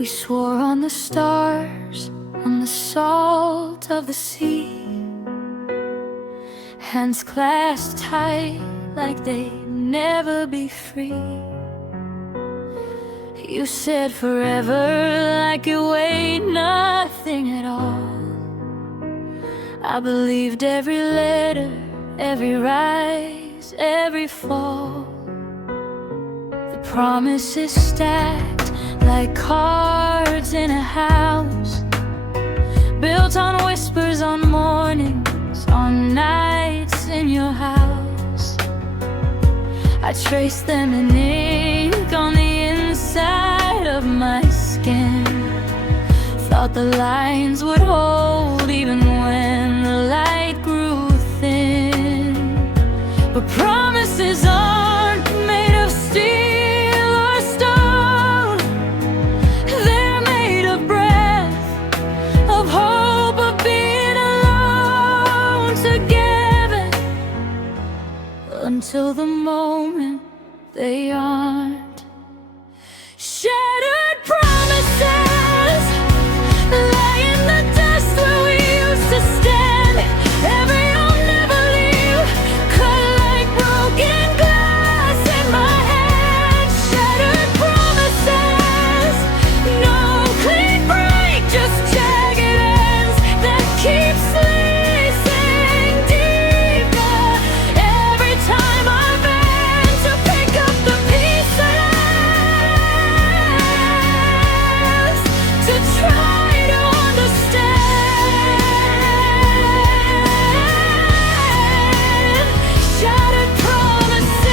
We swore on the stars, on the salt of the sea, hands clasped tight like they'd never be free. You said forever like it weighed nothing at all. I believed every letter, every rise, every fall. The promises stacked like cards in a house, built on whispers, on mornings, on nights in your house. I traced them in ink on the inside of my skin. Thought the lines would hold even when the light grew thin. But promises aren't made of steel or stone. They're made of breath, of hope, of being alone together until the moment they aren't. Shattered promises lie in the dust where we used to stand. Every I'll never leave, cut like broken glass in my hand. Shattered promises, no clean break, just jagged ends that keep slicing deeper every time I bend to pick up the pieces, to try to understand. Shattered promises,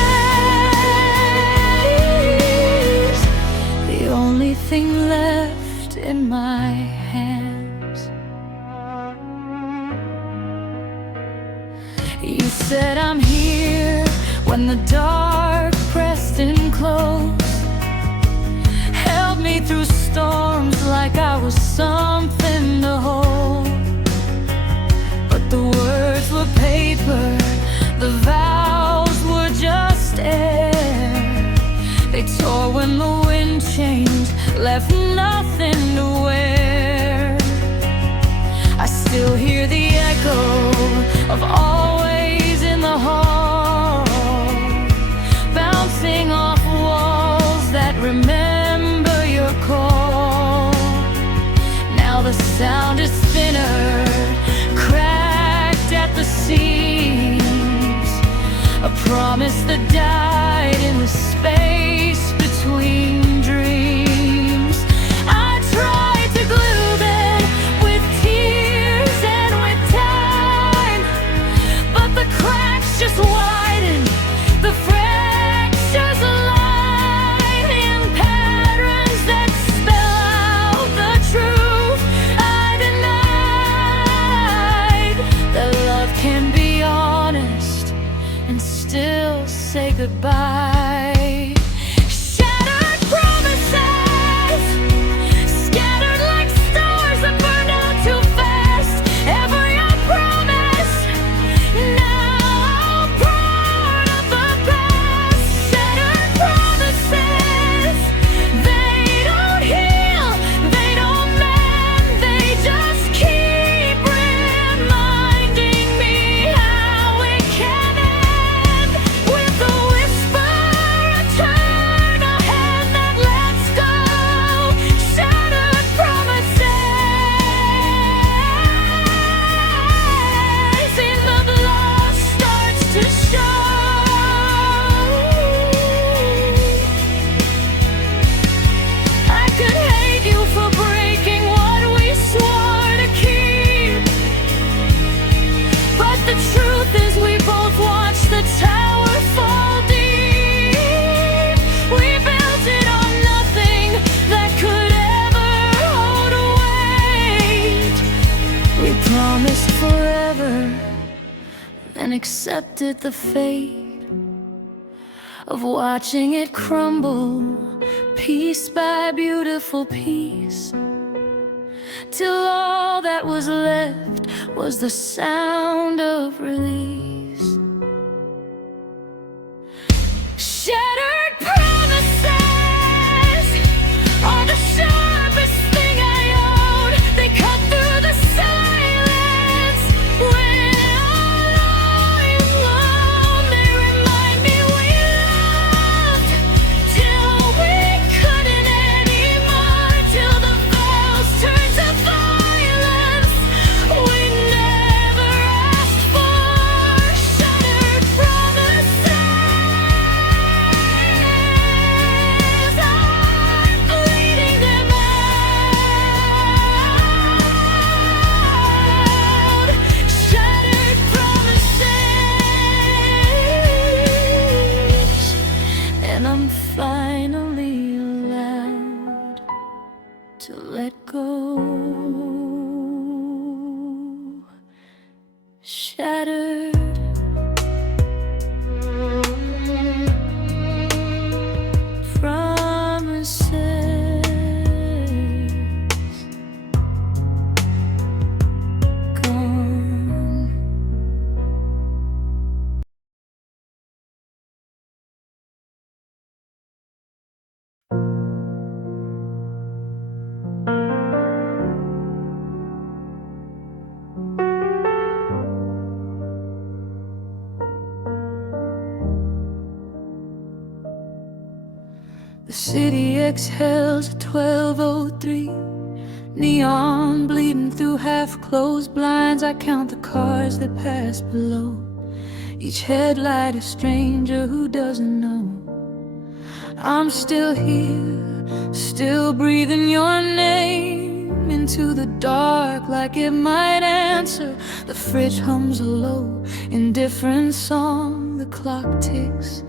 the only thing left in my hands. You said I'm here when the dark pressed in close, held me through storms like I was something to hold. But the words were paper, the vows were just air. They tore when the wind changed, left nothing to wear. I still hear the echo of always in the hall, bouncing off walls that remember your call. Now the sound is thinner, cracked at the seams, a promise that died in the space between dreams. I tried to glue them with tears and with time, but the cracks just widened, the fractures align in patterns that spell out the truth I denied. That love can be honest and still say goodbye. Shattered promises, scattered like stars that burned out too fast. Every promise, now part of the past. Shattered promises, they don't heal, they don't mend, they just keep reminding me how it can end. With a whisper, a turn, a hand that lets go. Shattered promises, in the blood starts to show. I could hate you for breaking what we swore to keep, but the truth is we both watched the tower fall deep. We built it on nothing that could ever hold a weight. We promised forever, then accepted the fate of watching it crumble piece by beautiful piece, till all that was left was the sound of release. Shattered promises are the sharpest shattered. Promises gone. The city exhales at 12:03. Neon bleeding through half-closed blinds. I count the cars that pass below. Each headlight a stranger who doesn't know. I'm still here, still breathing your name into the dark like it might answer. The fridge hums a low, indifferent song. The clock ticks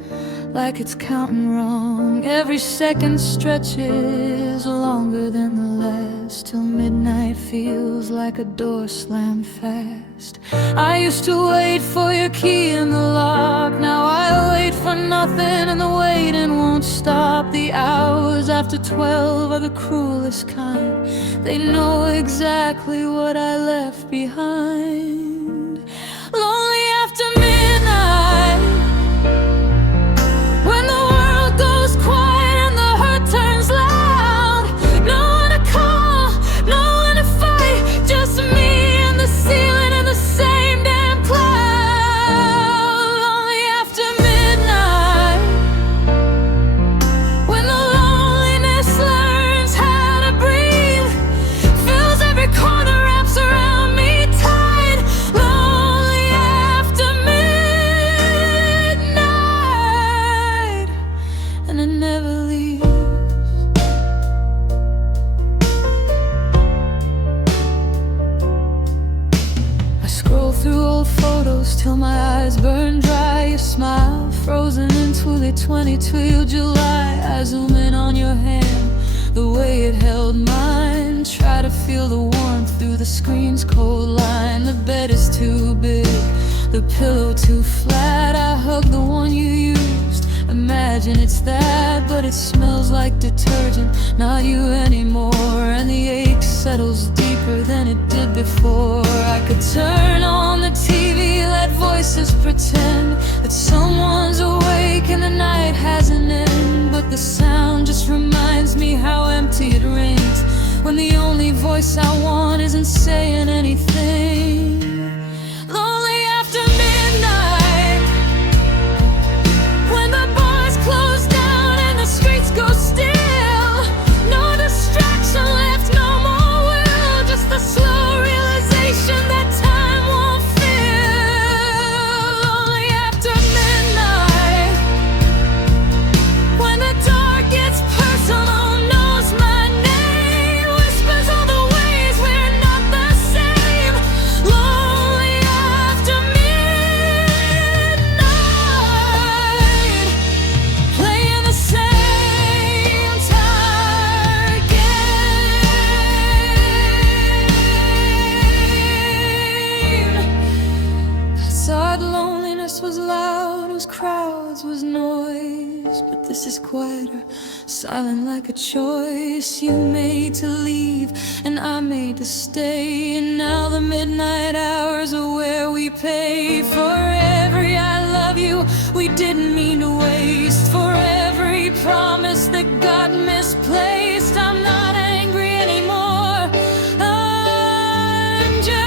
like it's counting wrong. Every second stretches longer than the last, till midnight feels like a door slammed fast. I used to wait for your key in the lock. Now I wait for nothing, and the waiting won't stop. The hours after 12 are the cruelest kind. They know exactly what I left behind. Lonely after midnight, when the world goes quiet and the hurt turns loud. No one to call, no one to fight, just me and the ceiling and the same damn cloud. Lonely after midnight, when the loneliness learns how to breathe, fills every corner, wraps around me tight. Lonely after midnight, and it never leaves. I scroll through old photos till my eyes burn dry. Your smile frozen in 2022 July. I zoom in on your hand, the way it held mine. Try to feel the warmth through the screen's cold line. The bed is too big, the pillow too flat. I hug the one you used, imagine it's that, but it smells like detergent, not you anymore. And the ache settles deeper than it did before. I could turn on the TV, let voices pretend that someone's awake and the night has an end. But the sound just reminds me how empty it rings, when the only voice I want isn't saying anything. Lonely after midnight, when the bars close down and the streets go still. No distraction left, no more will, just the slow realization that time won't fill. Lonely after midnight, when the dark gets personal, knows my name, whispers all the ways we're not the same. Lonely after midnight, playing the same tired game. I thought loneliness was loud, was crowds, was noise, but this is quieter, silent like a choice. You made to leave and I made to stay, and now the midnight hours are where we pay for every I love you we didn't mean to waste, for every promise that got misplaced. I'm not angry anymore, I'm just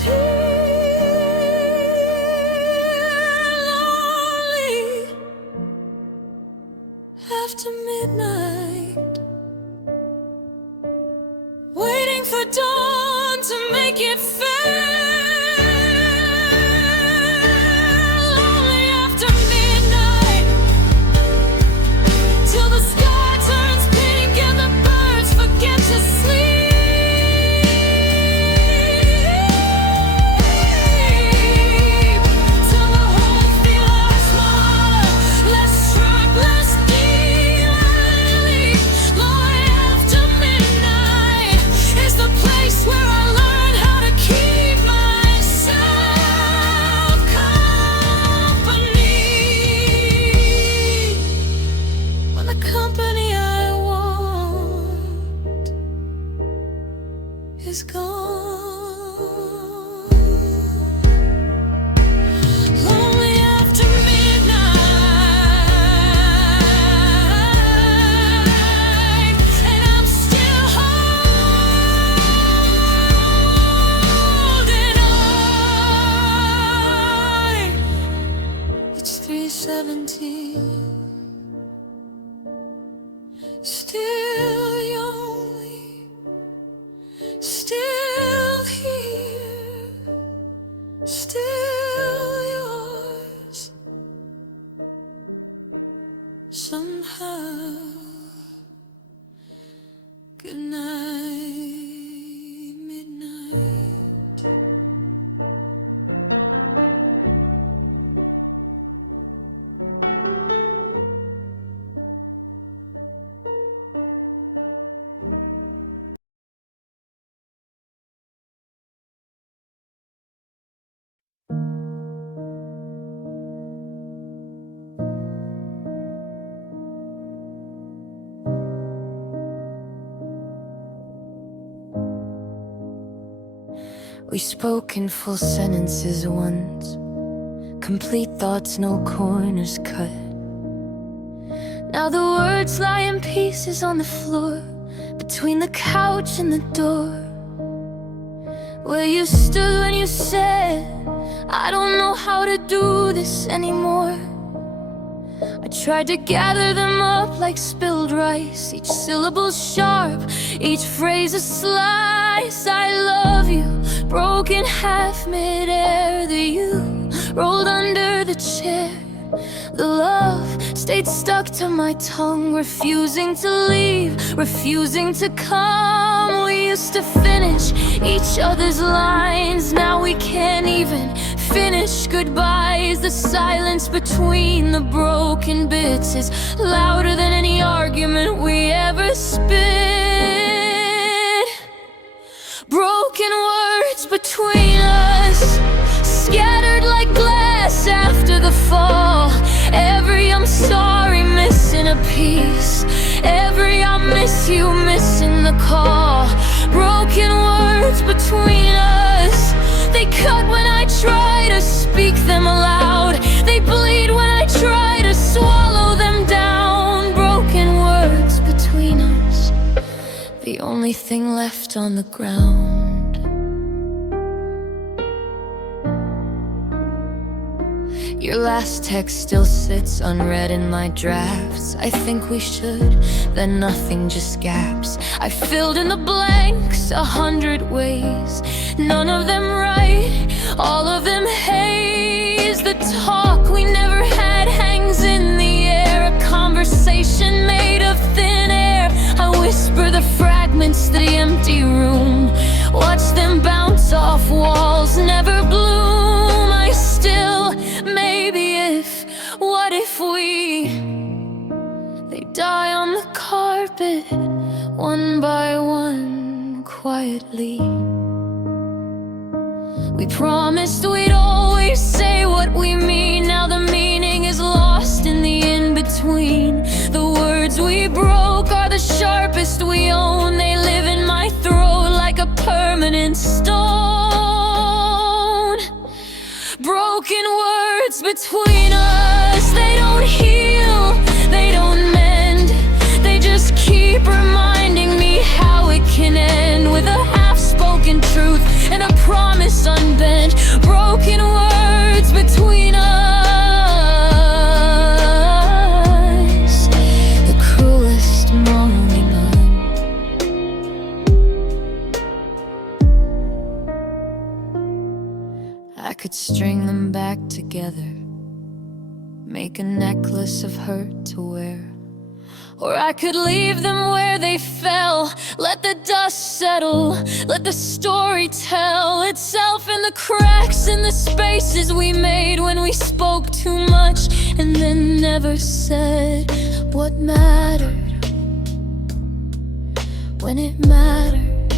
here, lonely after midnight, waiting for dawn to make it fair. Lonely after midnight, till the sky turns pink and the birds forget to sleep, till the whole feels smaller, less struck, less deeply. Lonely after midnight is the place where I learn how is gone. Lonely after midnight, and I'm still holding on. It's 3:17. Still lonely, still here, still yours. Somehow, good night, midnight. We spoke in full sentences once, complete thoughts, no corners cut. Now the words lie in pieces on the floor, between the couch and the door. Where you stood when you said, I don't know how to do this anymore. I tried to gather them up like spilled rice, each syllable sharp, each phrase a slice. I love you, broken half mid-air. The you rolled under the chair. The love stayed stuck to my tongue, refusing to leave, refusing to come. We used to finish each other's lines, now we can't even finish goodbyes. The silence between the broken bits is louder than any argument we ever spit. Broken words between us, scattered like glass after the fall. Every I'm sorry missing a piece, every I miss you missing the call. Broken words between us, they cut when I try to speak them aloud. They bleed when I try to swallow them down. Broken words between us, the only thing left on the ground. Your last text still sits unread in my drafts. I think we should, then nothing, just gaps. I filled in the blanks 100 ways, none of them right, all of them haze. The talk we never had hangs in the air, a conversation made of thin air. I whisper the fragments to the empty room, watch them bounce off walls, never bloom. I still, maybe if, what if we, they die on the carpet, one by one, quietly. We promised we'd always say what we mean. Now the meaning is lost in the in-between. The words we broke are the sharpest we own. They live in my throat like a permanent stone. Broken words between us, they don't heal, they don't mend. They just keep reminding me how it can end, with a half-spoken truth and a promise unbent. Broken words between us, the cruelest moment. I could string them back together, make a necklace of hurt to wear. Or I could leave them where they fell, let the dust settle, let the story tell itself in the cracks, in the spaces we made when we spoke too much and then never said what mattered when it mattered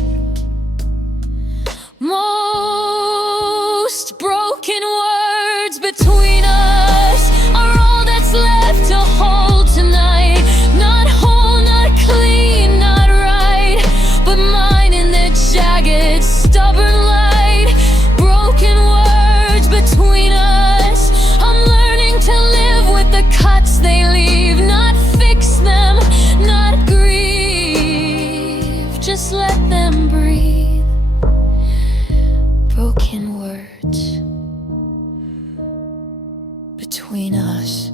most. Broken words between us are all that's left to hold tonight. Not whole, not clean, not right, but mine in their jagged just let them breathe. Broken words between us,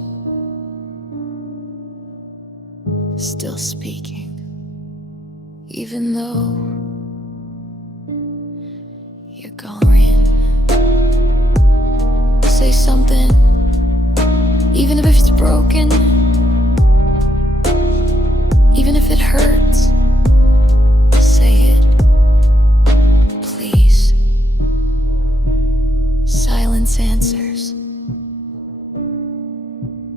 still speaking, even though you're gone. Say something, even if it's broken, even if it hurts. Say it, please. Silence answers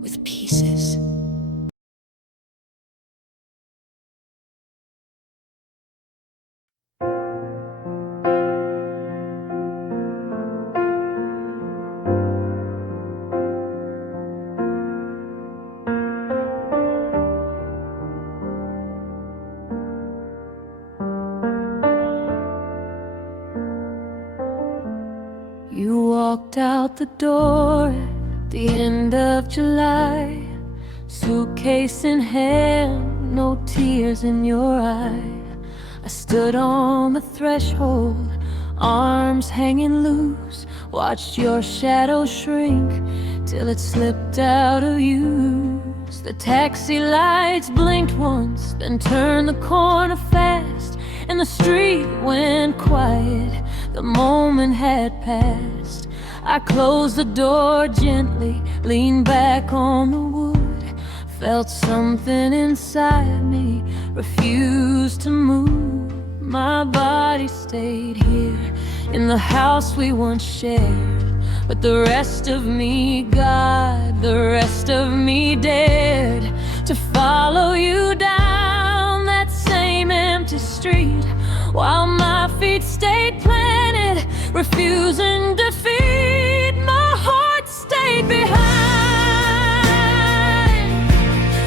with pieces. You walked out the door at the end of July, suitcase in hand, no tears in your eye. I stood on the threshold, arms hanging loose, watched your shadow shrink till it slipped out of use. The taxi lights blinked once, then turned the corner fast, and the street went quiet. The moment had passed. I closed the door gently, leaned back on the wood, felt something inside me, refused to move. My body stayed here in the house we once shared, but the rest of me, God, the rest of me dared to follow you down that same empty street, while my feet stayed planted, refusing defeat. My heart stayed behind,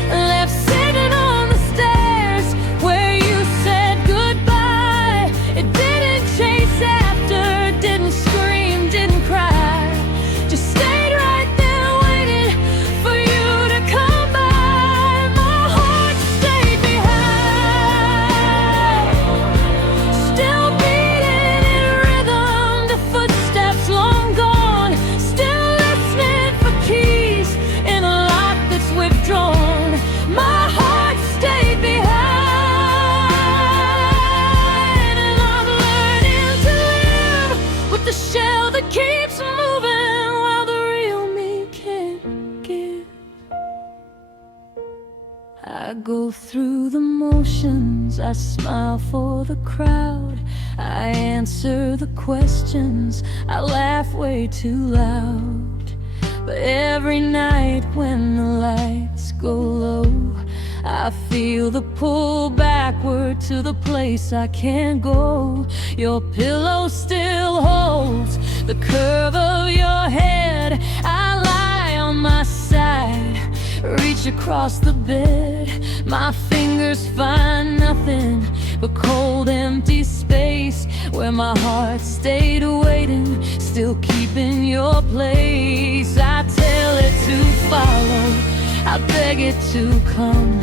left sitting on the stairs where you said goodbye. It didn't chase after, didn't scream, didn't cry, just stayed right there waiting for you to come by. My heart stayed behind, still beating in rhythm to footsteps long gone, still listening for keys in a lock that's withdrawn. My heart stayed behind, and I'm learning to live with the shell that keeps moving while the real me can't give. I go through the motions, I smile for the crowd, I answer the questions, I laugh way too loud. But every night when the lights go low, I feel the pull backward to the place I can't go. Your pillow still holds the curve of your head. I lie on my side, reach across the bed. My fingers find nothing but cold, empty space where my heart stayed waiting, still keeping your place. I tell it to follow, I beg it to come,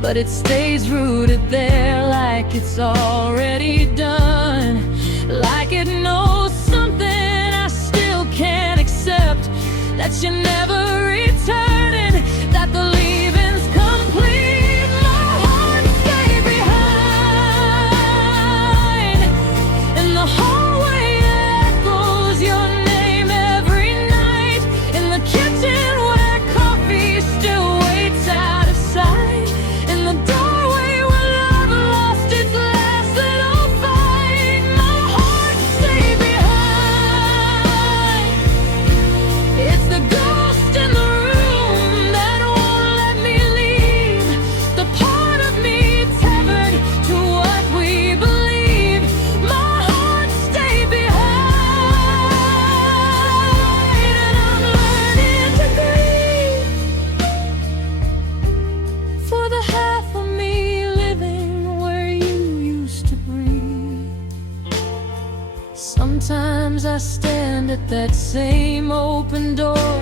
but it stays rooted there like it's already done, like it knows something I still can't accept, that you're never returning, that the leaving's complete. My heart stayed behind in the hallway that echoes your name every night, in the kitchen where coffee still waits out of sight, in the doorway where love lost its last little fight. My heart stayed behind. It's the ghost in the room that won't let me leave, the part of me tethered to what we believe. My heart stayed behind, and I'm learning to grieve for the half of me living where you used to breathe. Sometimes I stand at that same open door,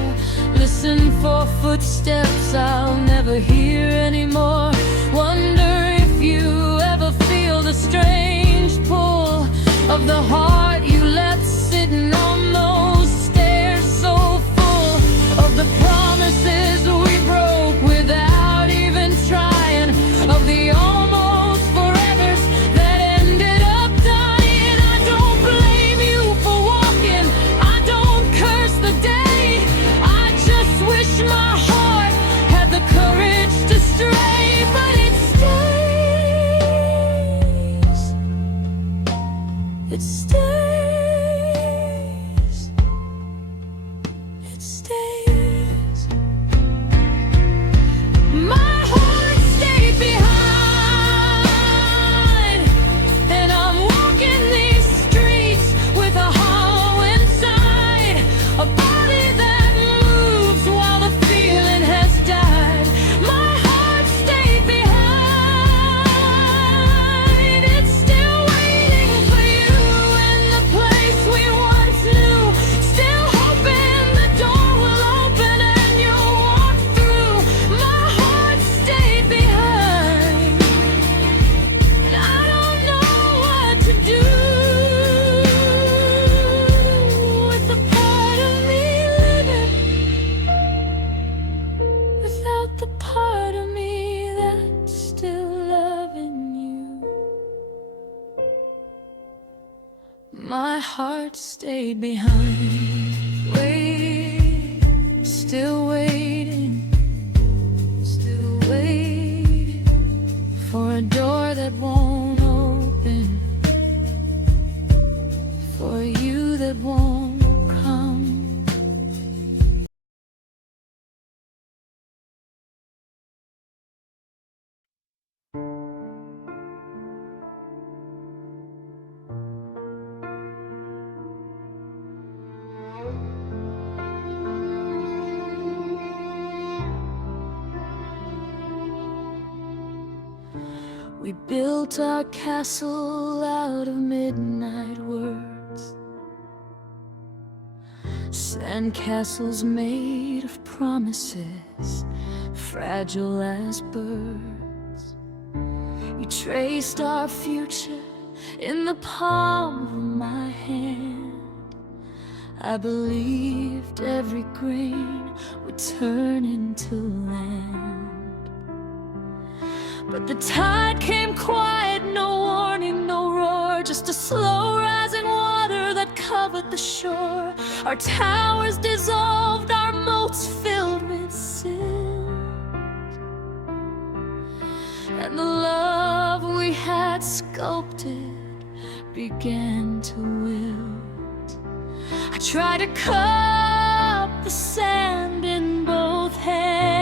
listen for footsteps I'll never hear anymore. Wonder if you ever feel the strange pull of the heart you left sitting on those stairs, so full of the promises we broke without even trying, of the almost forevers that ended up dying. I don't blame you for walking, I don't curse the day, I just wish my heart had the courage to stray, but it stays. It stays. It stays. My heart stayed behind, and I'm walking these streets with a hollow inside, a body that moves while the feeling has died. My heart stayed behind, it's still waiting for you in the place we once knew, still hoping the door will open and you'll walk through. My heart stayed behind, and I don't know what to do with the part of me living without the part of me that's still loving you. My heart stayed behind, still waiting for a door that won't open, for you that won't come. We built our castle out of midnight words, sand castles made of promises, fragile as birds. You traced our future in the palm of my hand. I believed every grain would turn into land. But the tide came quiet, no warning, no roar, just a slow rising water that covered the shore. Our towers dissolved, our moats filled with silt, and the love we had sculpted began to wilt. I tried to cup the sand in both hands,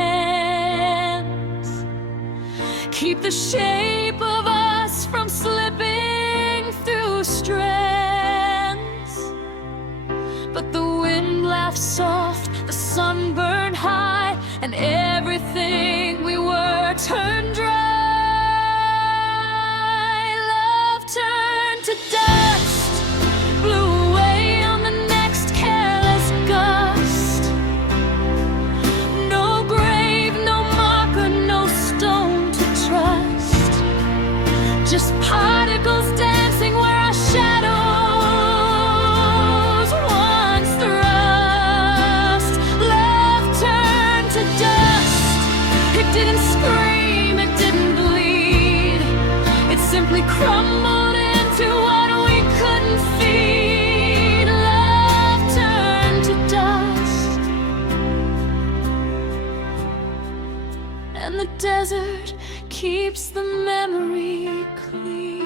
keep the shape of us from slipping through strands. But the wind laughed soft, the sun burned high, and everything we were turned dry. Love turned to dust, blew away on the next careless gust. No grave, no marker, no stone to trust, just particles dancing where our shadows once thrust. Love turned to dust, it didn't scream, it didn't bleed, it simply crumbled into what we couldn't feed. Love turned to dust, and the desert keeps the memory clean.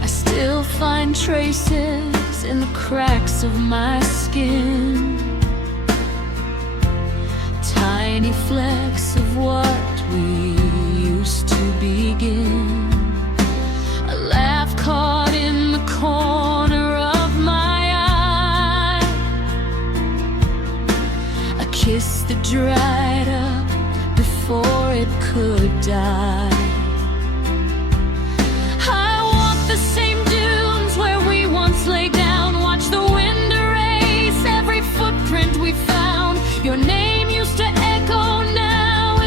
I still find traces in the cracks of my skin, tiny flecks of what we used to begin. A laugh caught in the corner of my eye, a kiss that dried up before it could die. I walk the same dunes where we once lay down, watch the wind erase every footprint we found. Your name used to echo, now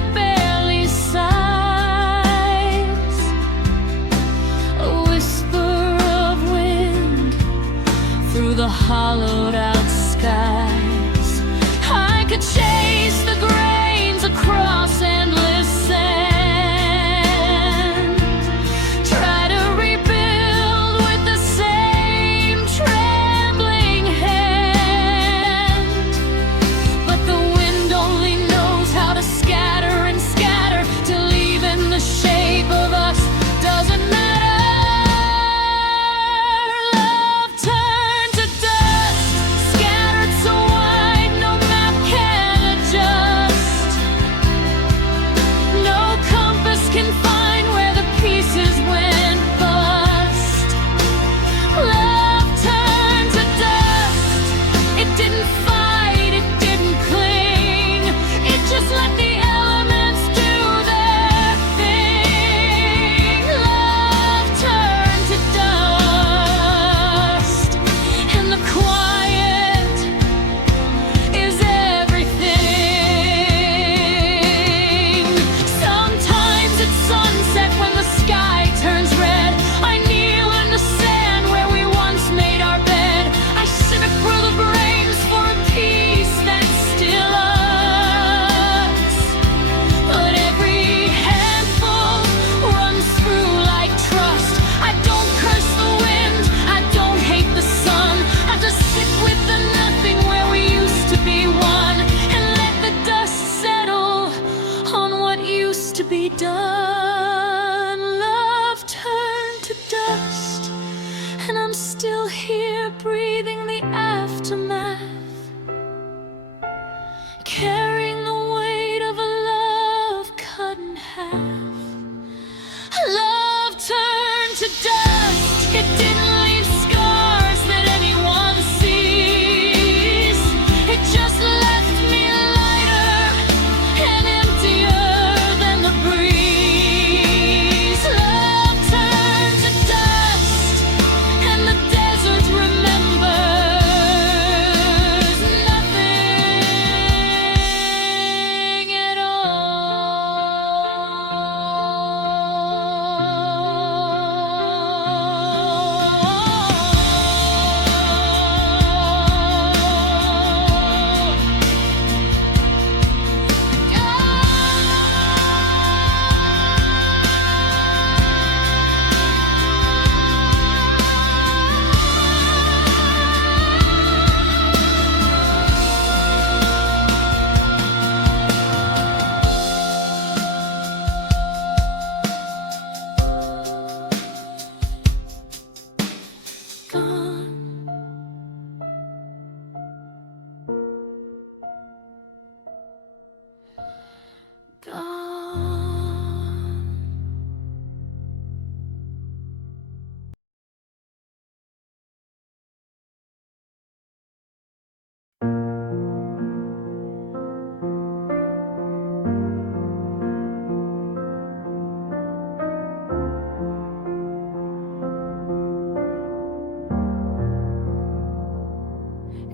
to be done. Love turned to dust, and I'm still here breathing the aftermath, carrying the weight of a love cut in half. Love turned to dust, it didn't leave scars that anyone sees. It just left me lighter and emptier than the breeze. Love turned to dust, and the desert remembers nothing at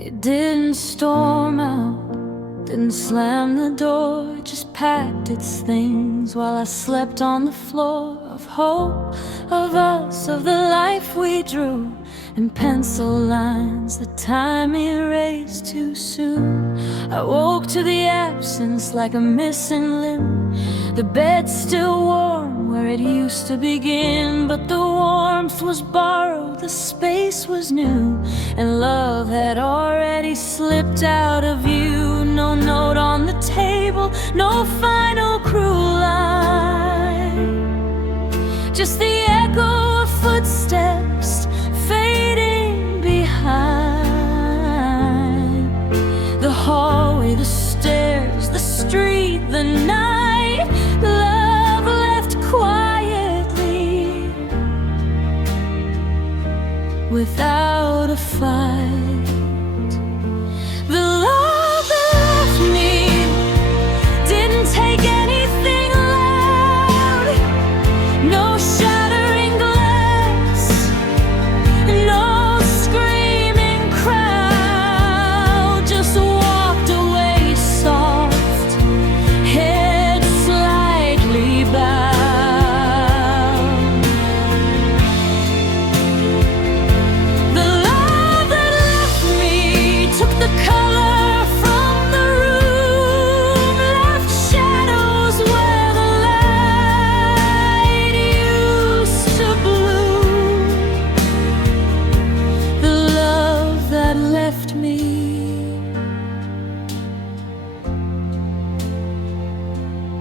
It didn't storm out, didn't slam the door, it just packed its things while I slept on the floor of hope, of us, of the life we drew, and pencil lines that time erased too soon. I woke to the absence like a missing limb. The bed's still warm where it used to begin, but the warmth was borrowed, the space was new, and love had already slipped out of view. No note on the table, no final cruel line, just the echo of footsteps fading behind. The hallway, the stairs, the street, the night. Love left quietly, without a fight. The love that left me didn't take anything loud. No shattering glass, no screaming crowd. Just walked away soft, head slightly bowed. The love that left me took the color from the room, left shadows where the light used to bloom. The love that left me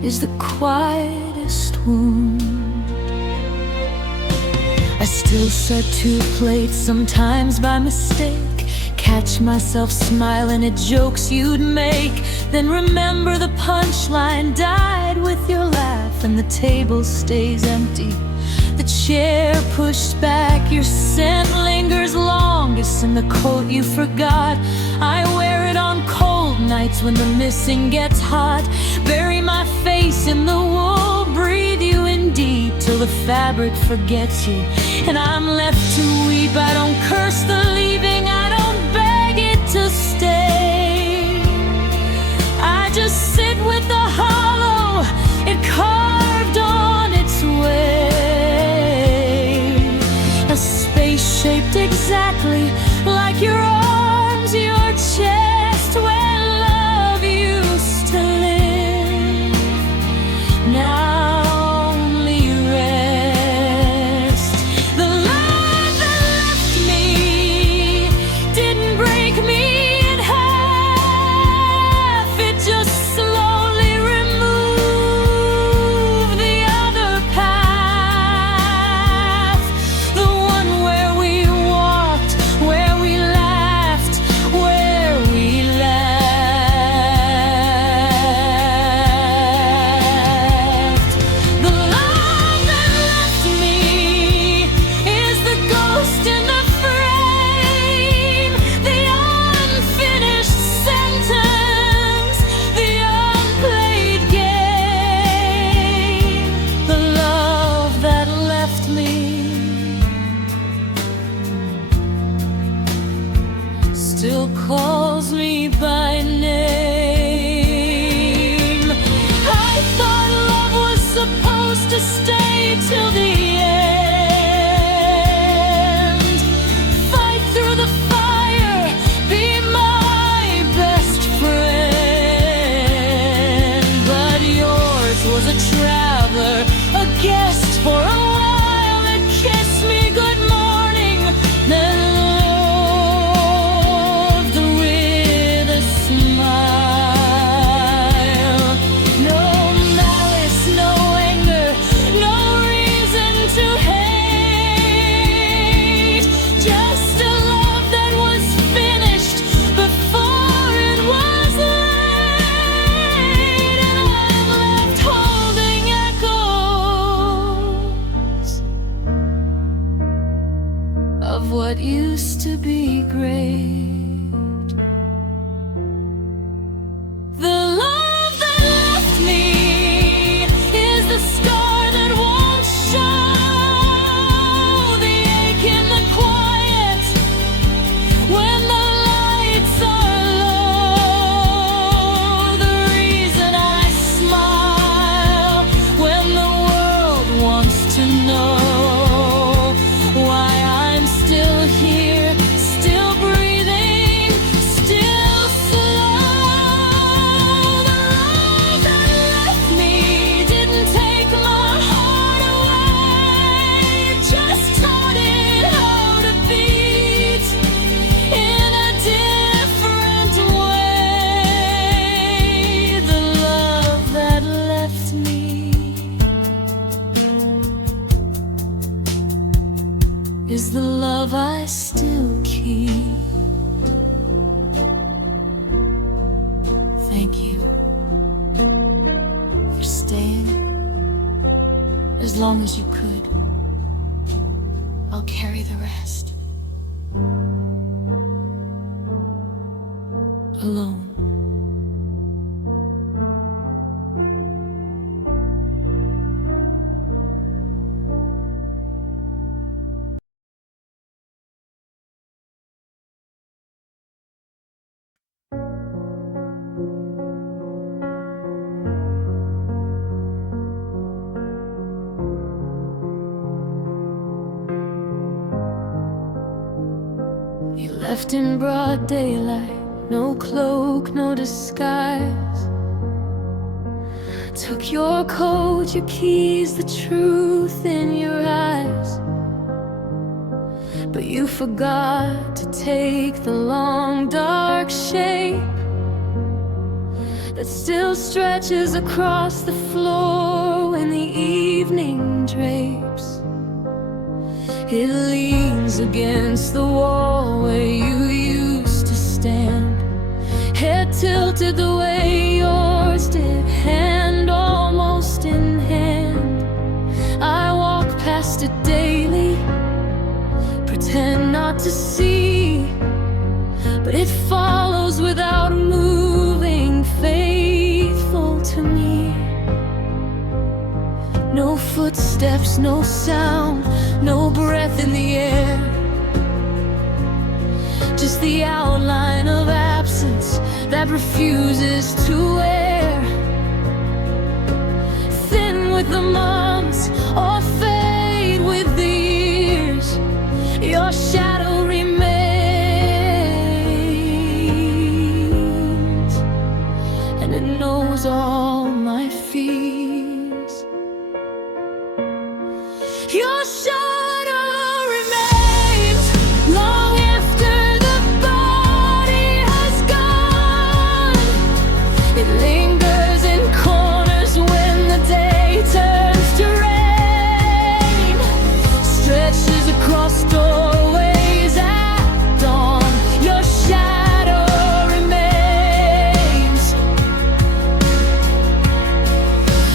is the quietest wound. I still set two plates, sometimes by mistake. Catch myself smiling at jokes you'd make, then remember the punchline died with your laugh, and the table stays empty, the chair pushed back. Your scent lingers longest in the coat you forgot. I wear it on cold nights when the missing gets hot. Bury my face in the wool, breathe you in deep till the fabric forgets you, and I'm left to weep. I don't curse the leaving, I don't beg it to stay. I just sit with the hollow it carved on its way. A space shaped exactly like your arms, your chest, where love used to live. Now only rest. The love that left me didn't break me in half, it just slowly removed supposed to stay till the end. Fight through the fire, be my best friend. But yours was a traveler, a guest for a while that kissed me good morning, then loved with a smile. No malice, no anger, no reason to hate. Just a love that was finished before it was late. And I'm left holding echoes of what used to be great. The love that left me is the scar that won't show, the ache in the quiet when the lights are low, the reason I smile when the world wants to know why I'm still here, still breathing, still slow. The love that left me didn't take my heart away, it just taught it how to beat in a different way. The love that left me is the love I still keep. Thank you for staying as long as you could. I'll carry the rest alone. You left in broad daylight, no cloak, no disguise. Took your coat, your keys, the truth in your eyes. But you forgot to take the long dark shape that still stretches across the floor when the evening drapes. It leans against the wall where you used to stand, head tilted the way yours did, hand almost in hand. I walk past it daily, pretend not to see, but it follows without moving, faithful to me. No footsteps, no sound, no breath in the air, just the outline of absence that refuses to wear. Thin with the months or fade with the years, your shadow remains, and it knows all my fears. Your shadow remains long after the body has gone. It lingers in corners when the day turns to rain, stretches across doorways at dawn. Your shadow remains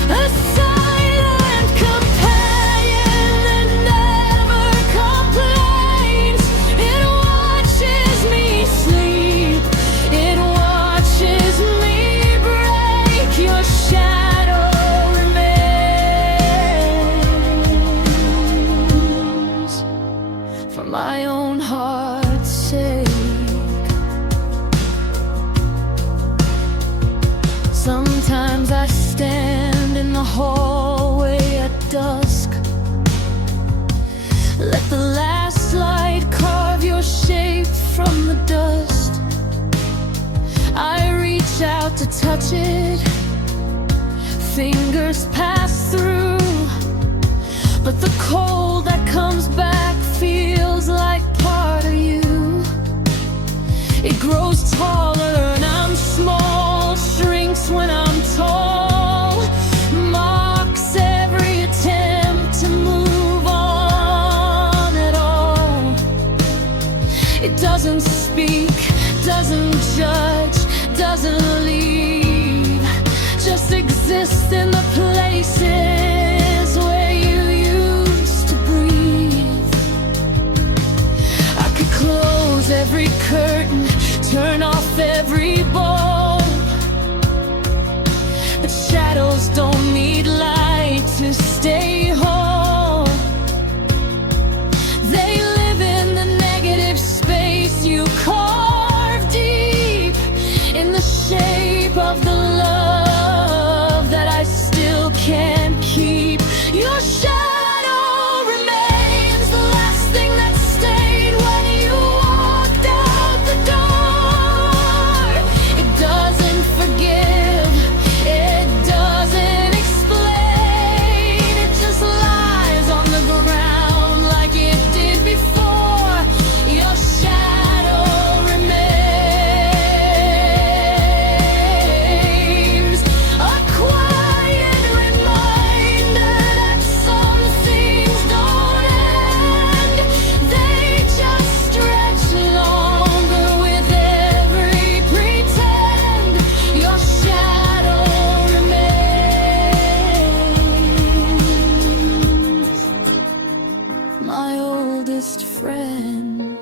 a silent companion that never touch it, fingers pass through, but the cold that comes back feels like part of you. It grows taller and I'm small, shrinks when I'm tall, mocks every attempt to move on at all. It doesn't speak, doesn't judge, doesn't leave, just exists in the places where you used to breathe. I could close every curtain, turn off every bulb, but shadows don't need light to stay whole. They live in the negative space you carve deep, in the shape of the love that I still can't keep. Your shadow remains the last thing that stayed when you walked out the door. It doesn't forgive, it doesn't explain, it just lies on the ground like it did before. Your shadow remains a quiet reminder that some things don't end, they just stretch longer with every pretend. Your shadow remains my oldest friend.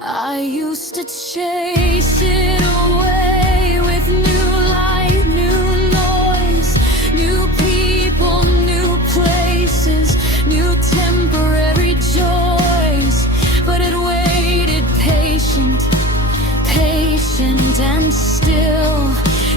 I used to chase it away with new light, new noise, new people, new places, new temporary joys. But it waited patient, patient and still,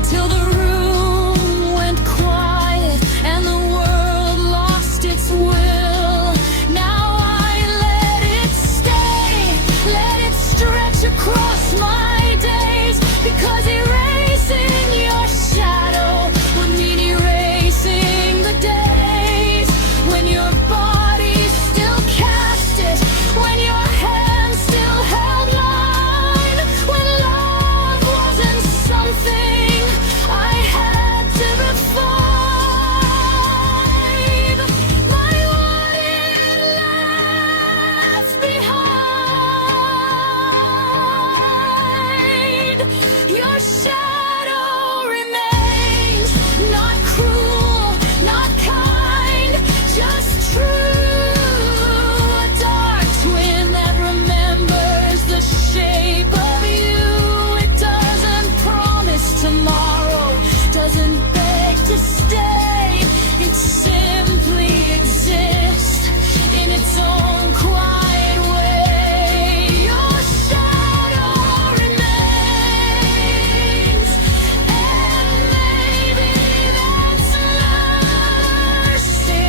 till the room went quiet and the world lost its will. Now I let it stay, let it stretch across my days, because erasing your shadow would mean erasing the days when your body still cast it, when your hand still held mine, when love wasn't something I had to refine by what it left behind. Your shadow remains not cruel, not kind, just true. A dark twin that remembers the shape of you. It doesn't promise tomorrow, doesn't beg to stay. It simply exists in its own quiet way. Your shadow remains, and maybe that's mercy.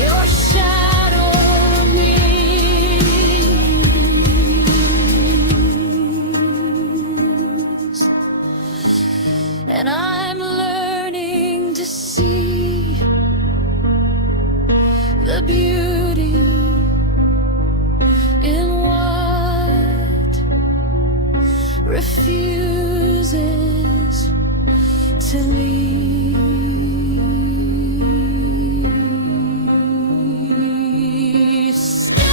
Your shadow remains, and I'm learning to see the beauty in what refuses to leave. Stay.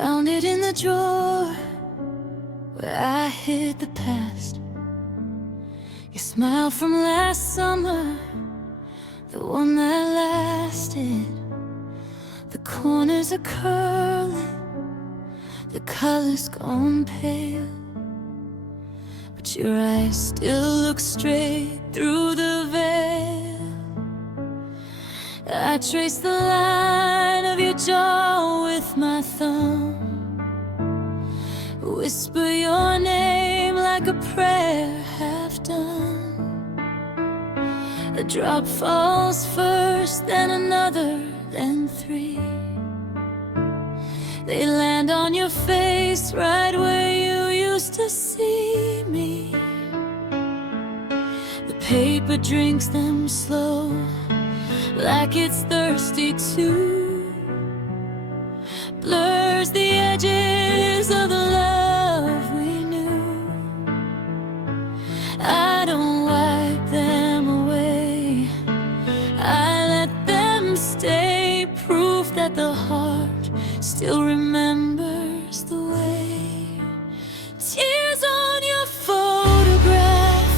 Found it in the drawer where I hid the past. Your smile from last summer, the one that lasted. The corners are curling, the color's gone pale, but your eyes still look straight through the veil. I trace the line of your jaw with my thumb, whisper your name like a prayer half done. A drop falls first, then another, then three. They land on your face right where you used to see me. The paper drinks them slow, like it's thirsty too. Blurs the edges of the love we knew. I don't wipe them away, I let them stay. Proof that the heart still remembers the way. Tears on your photograph,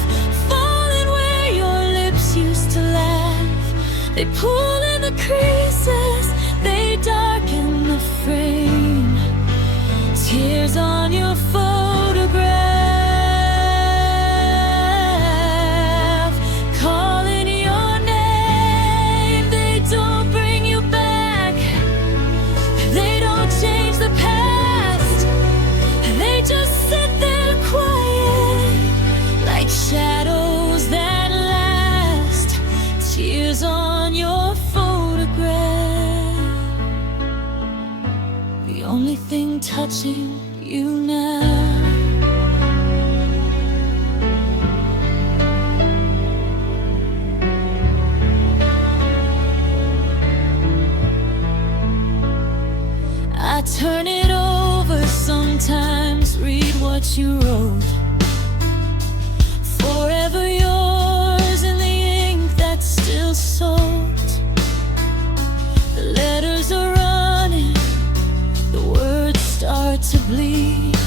falling where your lips used to laugh. They pull in the creases, they darken the frame. Tears on your photograph, calling your name. They don't bring you back, they don't change the past. They just sit there quiet, like shadows that last. Tears on your photograph, the only thing touching you now. I turn it over sometimes, read what you wrote. Forever yours in the ink that's still soaked. The letters are running, the words start to bleed,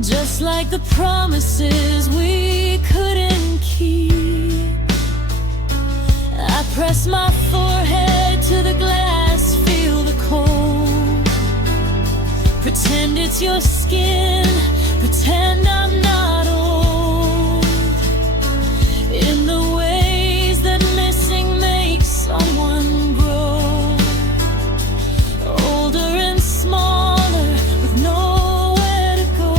just like the promises we couldn't keep. I press my forehead to the glass, feel the cold. Pretend it's your skin, pretend I'm not old. In the ways that missing makes someone grow, older and smaller with nowhere to go.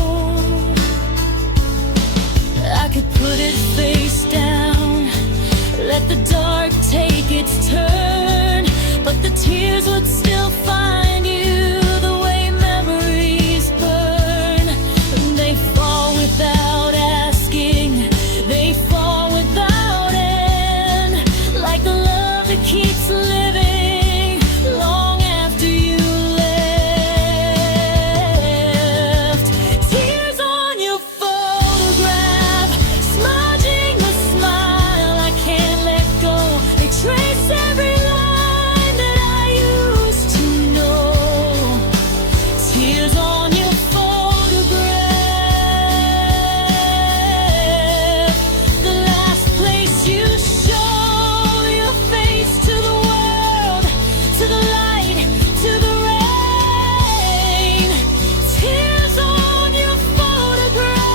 I could put it face down, let the dark take its turn, but the tears would still find you the way memories burn. They fall without asking, they fall without end, like the love that keeps living long after you left. Tears on your photograph, smudging the smile I can't let go. They trace every line that I used to know. Tears on your photograph, the last place you show your face to the world, to the light, to the rain. Tears on your photograph,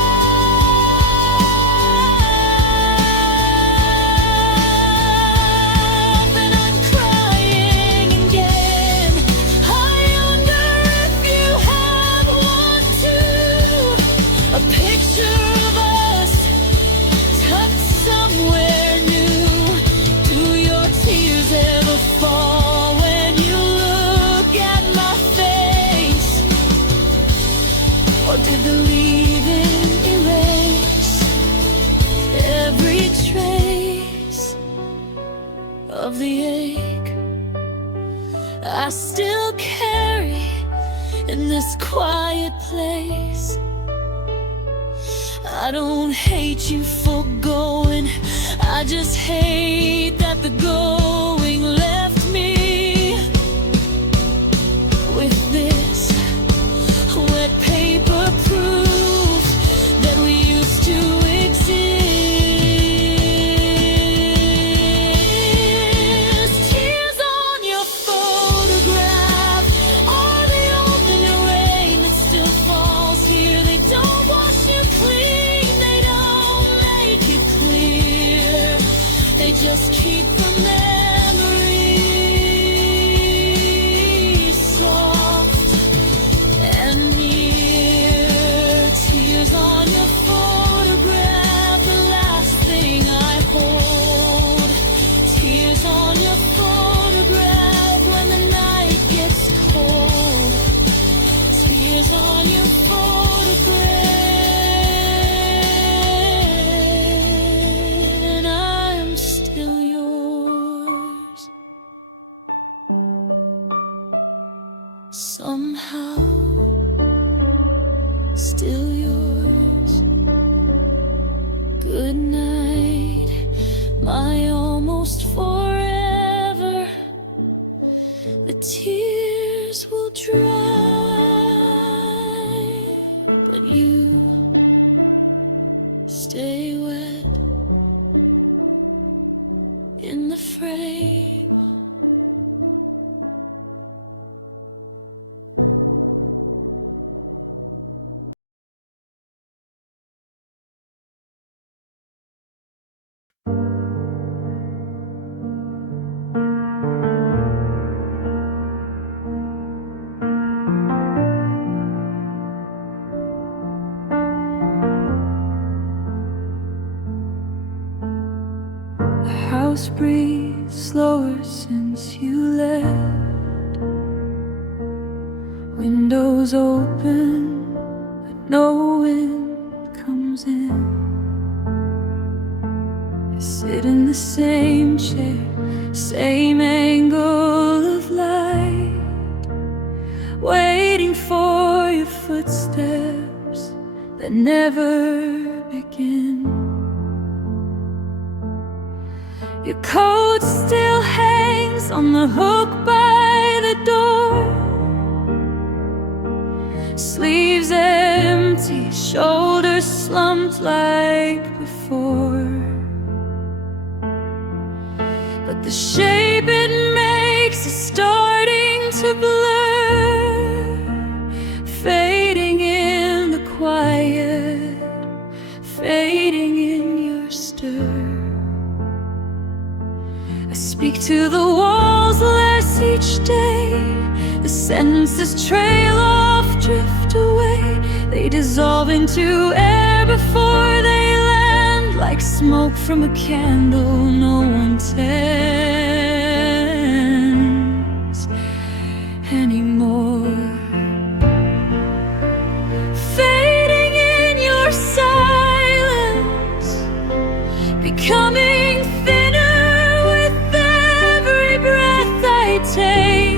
and I'm crying again. I wonder if you have one too, a picture of us tucked somewhere new. Do your tears ever fall when you look at my face, or did the leaving erase every trace of the ache I still carry in this quiet place? I don't hate you for going, I just hate that the going left me with this. keep the memories soft and near. Tears on your photograph, the last thing I hold. Tears on your photograph when the night gets cold. Tears on your photograph. Somehow, still yours. Good night, my almost forever. The tears will dry, but you stay wet in the frame. House breathes slower since you left. Windows open, but no wind comes in. I sit in the same chair, same angle of light, waiting for your footsteps that never begin. Your coat still hangs on the hook by the door. Sleeves empty, shoulders slumped like before. But the shape it makes is starting to blur, fading in the quiet, fading in your stir. I speak to the walls less each day. The sentences trail off, drift away. They dissolve into air before they land, like smoke from a candle no one tends anymore. Fading in your silence, becoming thinner with every breath I take.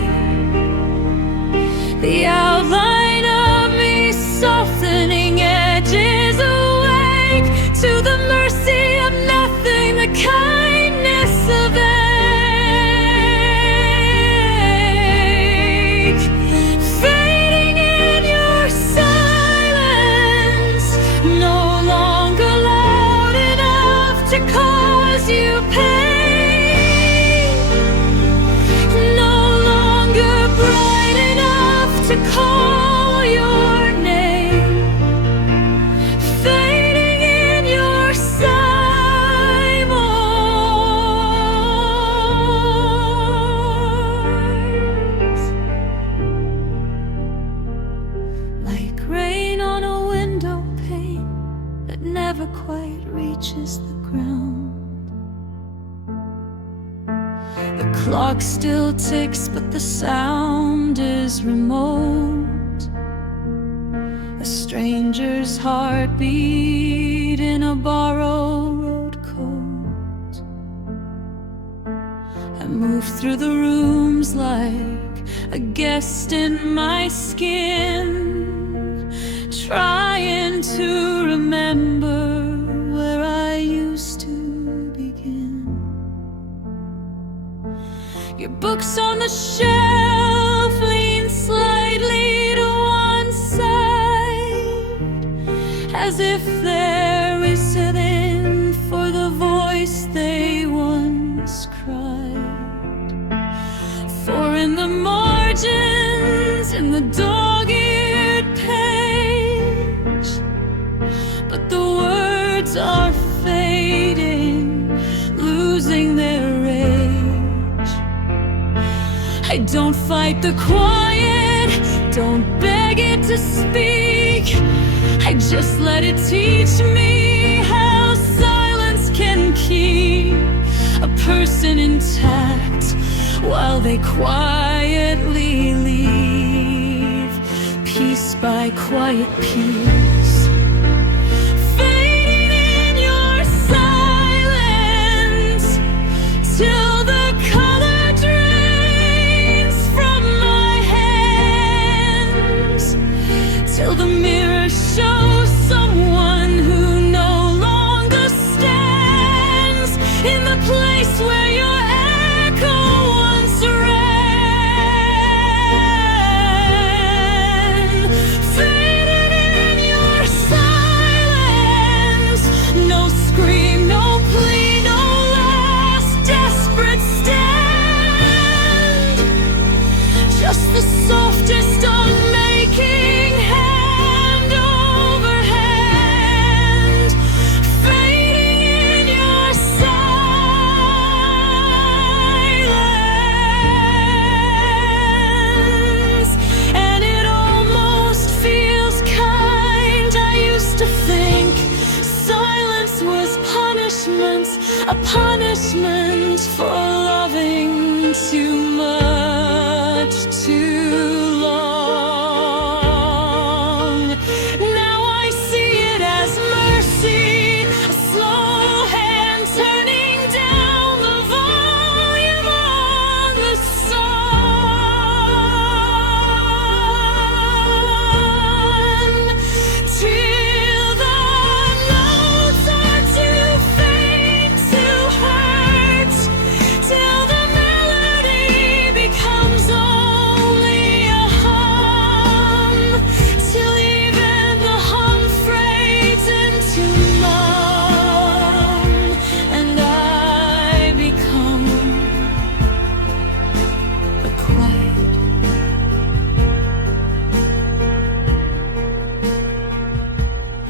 The outline of me softening, edges awake to the mercy of nothing, the kindness of ache. Fading in your silence, no longer loud enough to cause you pain, no longer bright enough to call your name. Fading in your silence, like rain on a window pane that never quite reaches the ground. The clock still ticks, but the sound is remote. A stranger's heartbeat in a borrowed coat. I move through the rooms like a guest in my skin, trying to remember where I used to begin. Your books on the shelf lean slightly to one side, as if they're listening for the voice they once cried. For in the margins, in the dog-eared page, but the words are fading, losing their I don't fight the quiet, don't beg it to speak. I just let it teach me how silence can keep a person intact while they quietly leave, piece by quiet piece. Fading in your silence till the color drains from my hands, till the mirror shows someone who no longer stands in the place where your echo once ran. Fading in your silence, no scream, no plea, no last desperate stand, just the softest unmaking hand over hand. Fading in your silence, and it almost feels kind. I used to think silence was punishment, a punishment for loving too much, too long. Now I see it as mercy, a slow hand turning down the volume on the sun, till the notes are too faint to hurt, till the melody becomes only a hum, till even the hum fades into numb, and I become the quiet.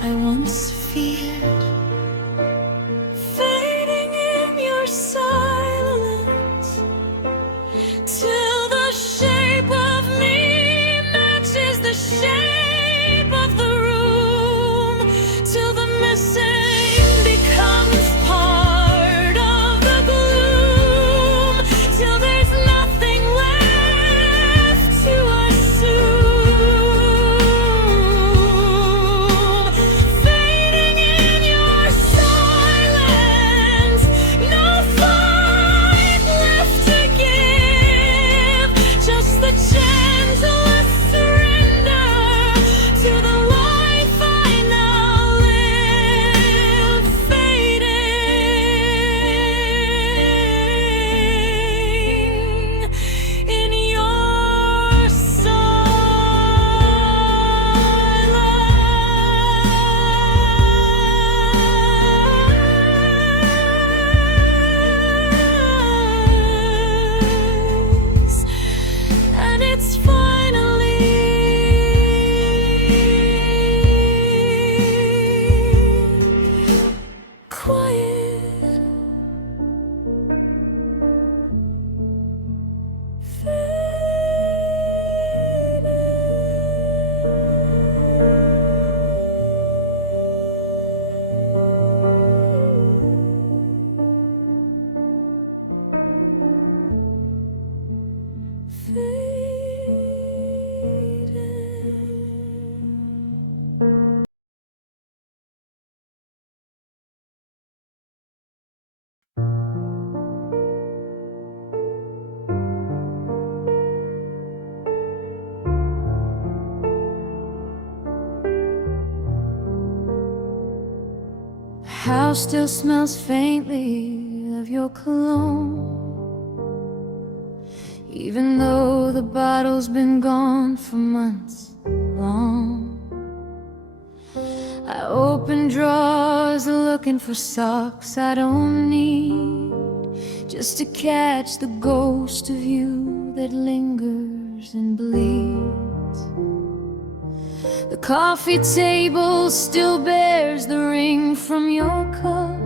I once feared. Fading in your silence, till the shape of me matches the shape of the room, till the missing becomes part of the gloom, till there's nothing left to assume. Fading in your silence, no fight left to give, just the gentlest surrender to the life I now live. Fading in your silence, and it's finally quiet. House still smells faintly of your cologne, even though the bottle's been gone for months long. I open drawers looking for socks I don't need, just to catch the ghost of you that lingers and bleeds. The coffee table still bears the ring from your cup,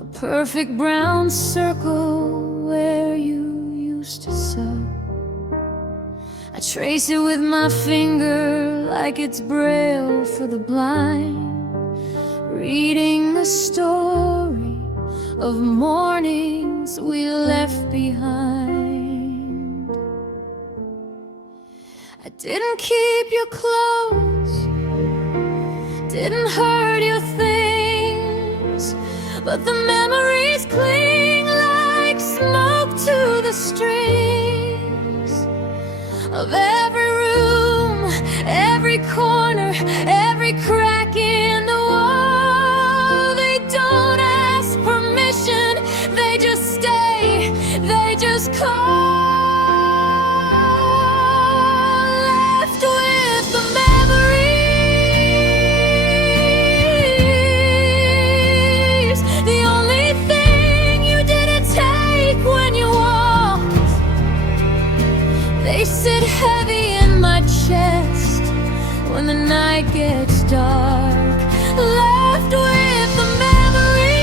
a perfect brown circle where you used to suck. I trace it with my finger like it's braille for the blind, reading the story of mornings we left behind. I didn't keep you close, didn't hurt your things, but the memories cling like smoke to the strings of every room, every corner, every crack in the wall. They don't ask permission, they just stay, they just call. Left with the memories, the only thing you didn't take when you walked. They sit heavy in my chest when the night gets dark. Left with the memories,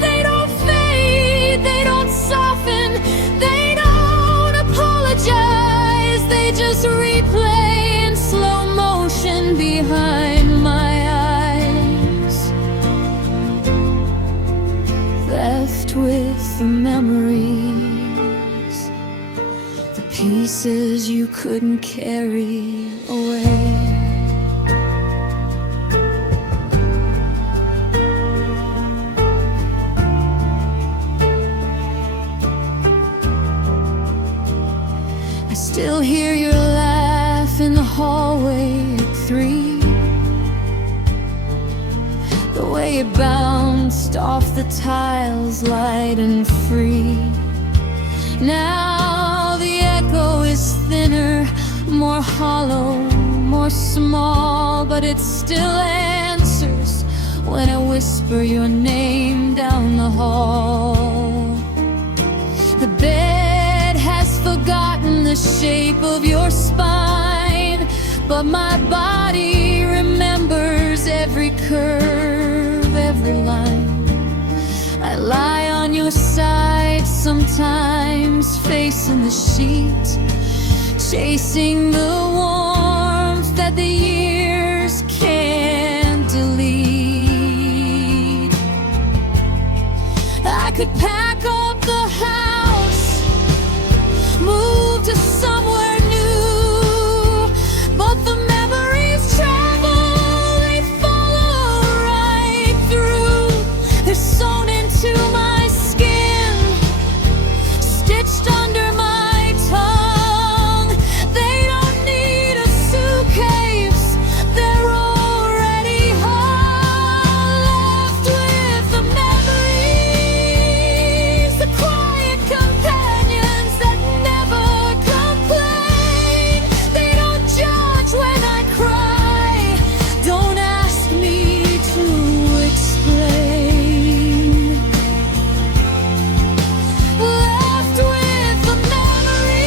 they don't fade, they don't soften, they don't apologize, they just replay in slow motion behind my eyes. Left with the memories, the pieces you couldn't carry away. I still hear your laugh in the hallway at 3, the way it bounced off the tiles light and free. Now the echo is thinner, more hollow, more small, but it still answers when I whisper your name down the hall. The bed has forgotten the shape of your spine, but my body remembers every curve, every line. I lie on your side sometimes, facing the sheet, chasing the warmth that the years can't delete. I could pack up the house, move to somewhere new, but the memories travel, they follow right through. They're sewn into my skin, stitched under my tongue. They don't need a suitcase, they're already home. Left with the memories, the quiet companions that never complain. They don't judge when I cry, don't ask me to explain. Left with the memories,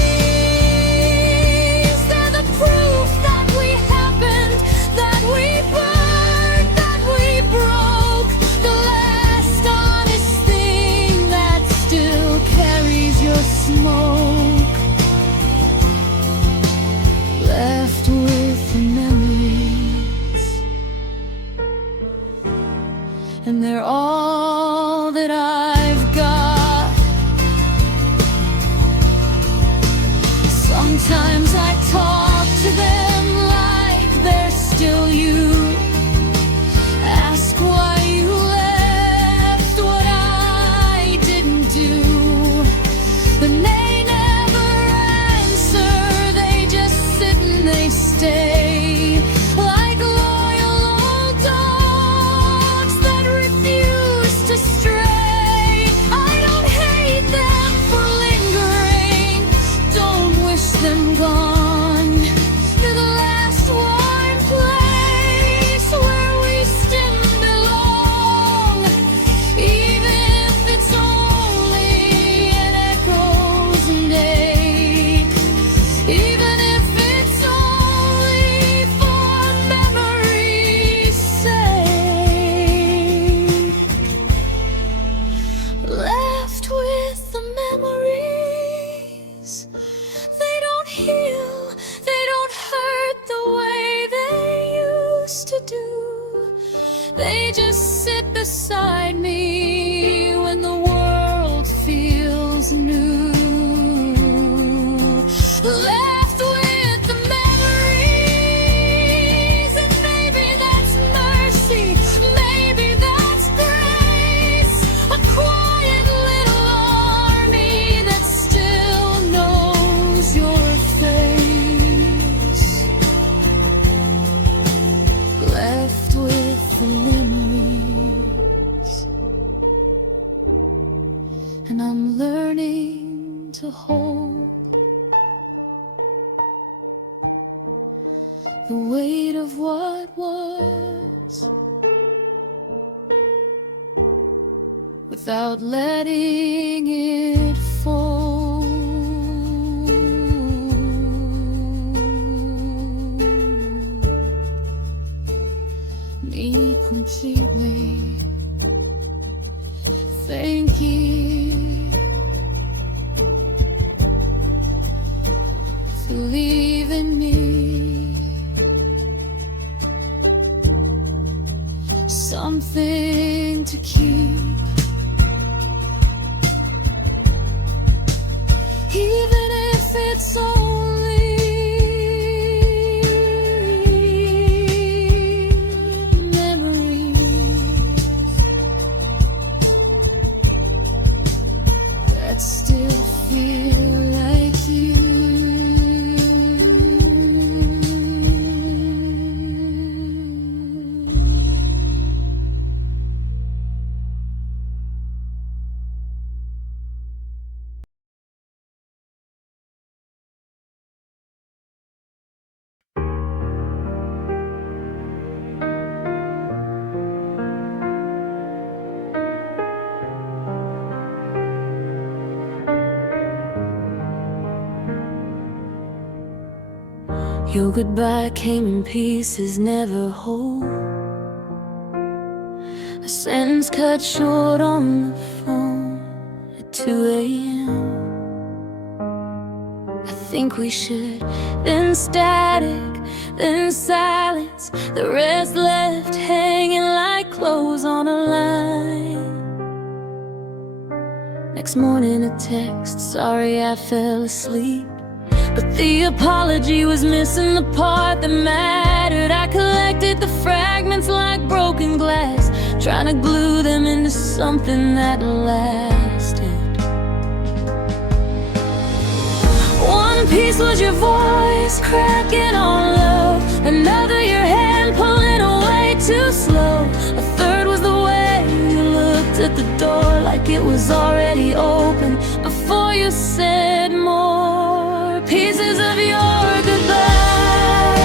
they're the proof that we happened, that we burned, that we broke. The last honest thing that still carries your smoke. Left with the memories, and they're all that I've got. Sometimes I talk to them like they're still you. Ask why you left, what I didn't do. But they never answer, they just sit and they stay, like loyal old dogs that refuse to stray. I don't hate them for lingering, don't wish them gone. and I'm learning to hold the weight of what was, without letting it fall. Me completely. Thank you for leaving me something to keep, even if it's only memories that still feel like you. Your goodbye came in pieces, never whole. A sentence cut short on the phone at 2 a.m. I think we should, then static, then silence, the rest left hanging like clothes on a line. Next morning a text, sorry I fell asleep, but the apology was missing the part that mattered. I collected the fragments like broken glass, trying to glue them into something that lasted. One piece was your voice cracking on love, another your hand pulling away too slow. A third was the way you looked at the door, like it was already open before you said more. Pieces of your goodbye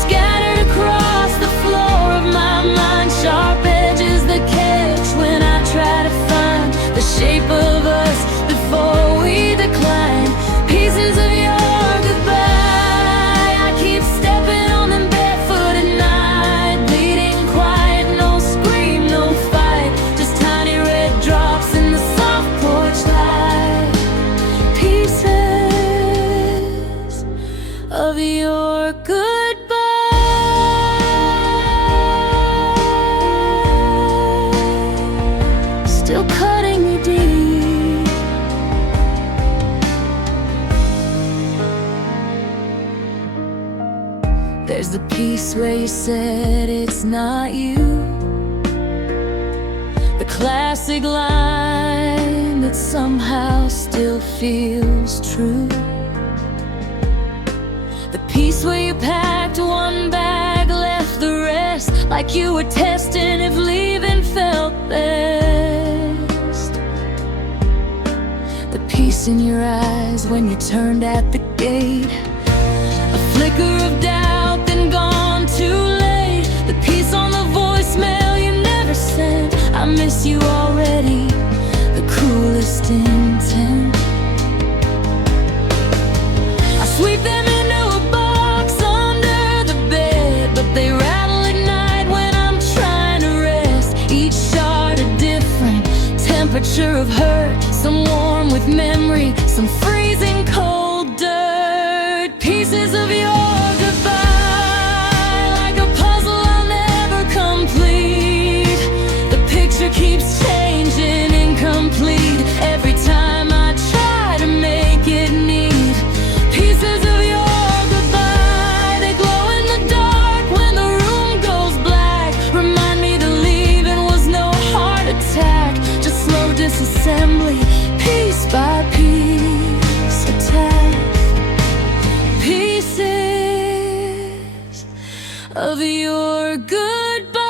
scattered across the floor of my mind, sharp edges that catch when I try to find the shape of us before we decline. Pieces of your goodbye, I keep stepping on them barefoot at night, bleeding quiet, no scream, no fight, just tiny red drops in the soft porch light. Pieces of your goodbye, still cutting me deep. There's the piece where you said it's not you, the classic line that somehow still feels true. The piece where you packed one bag, left the rest, like you were testing if leaving felt best. The piece in your eyes when you turned at the gate, a flicker of doubt, then gone too late. The piece on the voicemail you never sent, I miss you already, the cruelest intent. I sweep them into a box under the bed, but they rattle at night when I'm trying to rest. Each shard a different temperature of hurt, some warm with memory, some freezing cold dirt. Pieces of your goodbye, like a puzzle I'll never complete. The picture keeps changing, incomplete, every time I try to make it neat. Pieces of your goodbye, they glow in the dark when the room goes black, remind me the leaving was no heart attack, just slow disassembly, piece by piece attack. Pieces of your goodbye,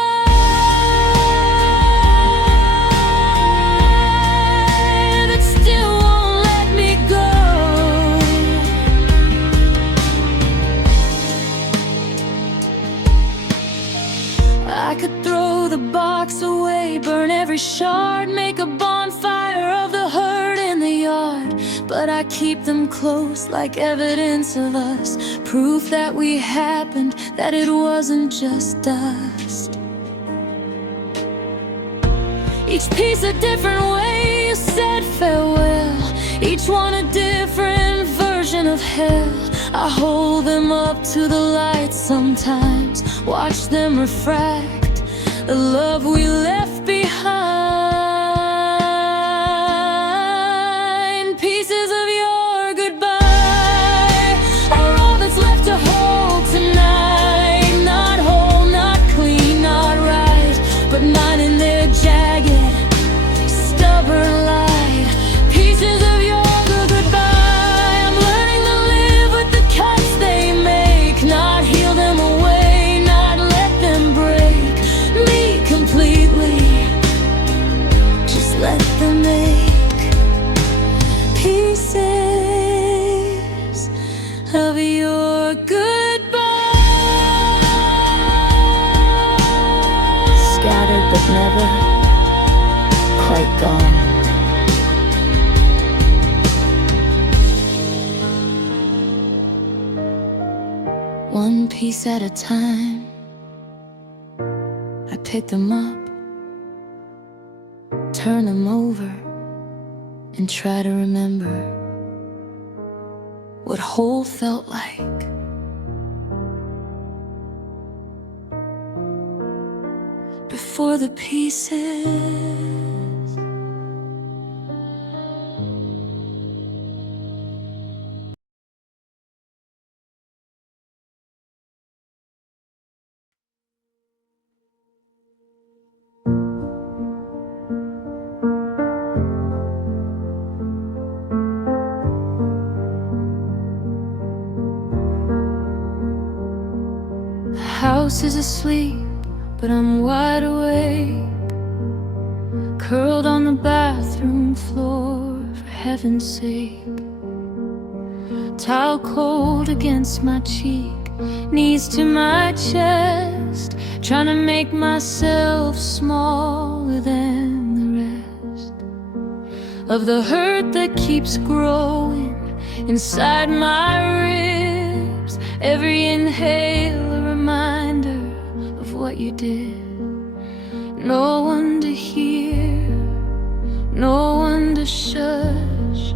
keep them close like evidence of us, proof that we happened, that it wasn't just dust. Each piece a different way you said farewell, each one a different version of hell. I hold them up to the light sometimes, watch them refract the love we left behind. Pieces of your goodbye are all that's left to hold tonight. Not whole, not clean, not right, but mine in their jagged, stubborn light. Pieces of your goodbye, I'm learning to live with the cuts they make, not heal them away, not let them break me completely. Just let them make pieces of your goodbye. Scattered but never quite gone. One piece at a time, I pick them up, turn them over, and try to remember what whole felt like. Before the pieces house is asleep, but I'm wide awake, curled on the bathroom floor, for heaven's sake. Towel cold against my cheek, knees to my chest, trying to make myself smaller than the rest of the hurt that keeps growing inside my ribs. Every inhale a reminder of what you did. No one to hear, no one to shush,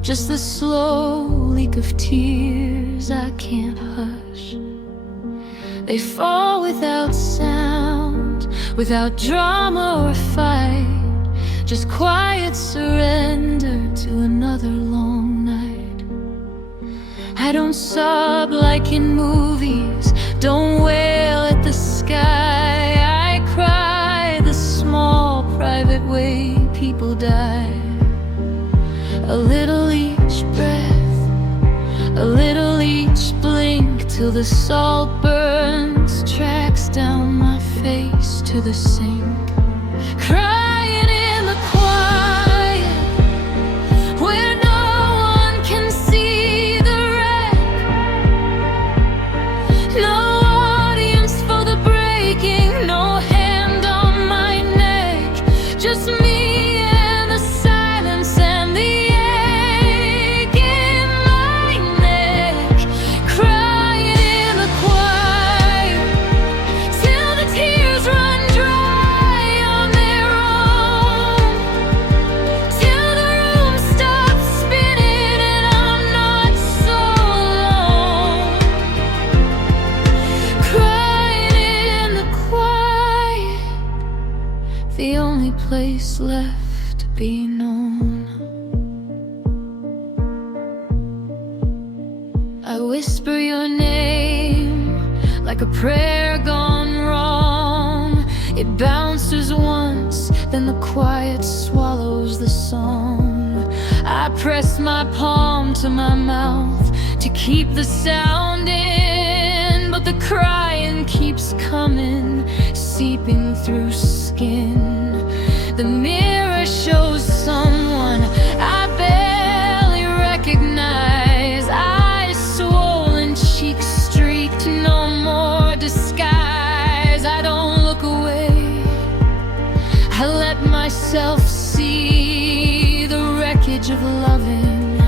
just the slow leak of tears I can't hush. They fall without sound, without drama or fight, just quiet surrender to another long night. I don't sob like in movies, don't wail at the sky. I cry the small private way people die. A little each breath, a little each blink, till the salt burns tracks down my face to the sink. Crying in the quiet, where no one can see the wreck. No audience for the breaking, no hand on my neck, just me. The only place left to be known. I whisper your name like a prayer gone wrong. It bounces once, then the quiet swallows the song. I press my palm to my mouth to keep the sound in, but the crying keeps coming, seeping through skin. The mirror shows someone I barely recognize. Eyes swollen, cheeks streaked, no more disguise. I don't look away, I let myself see the wreckage of loving.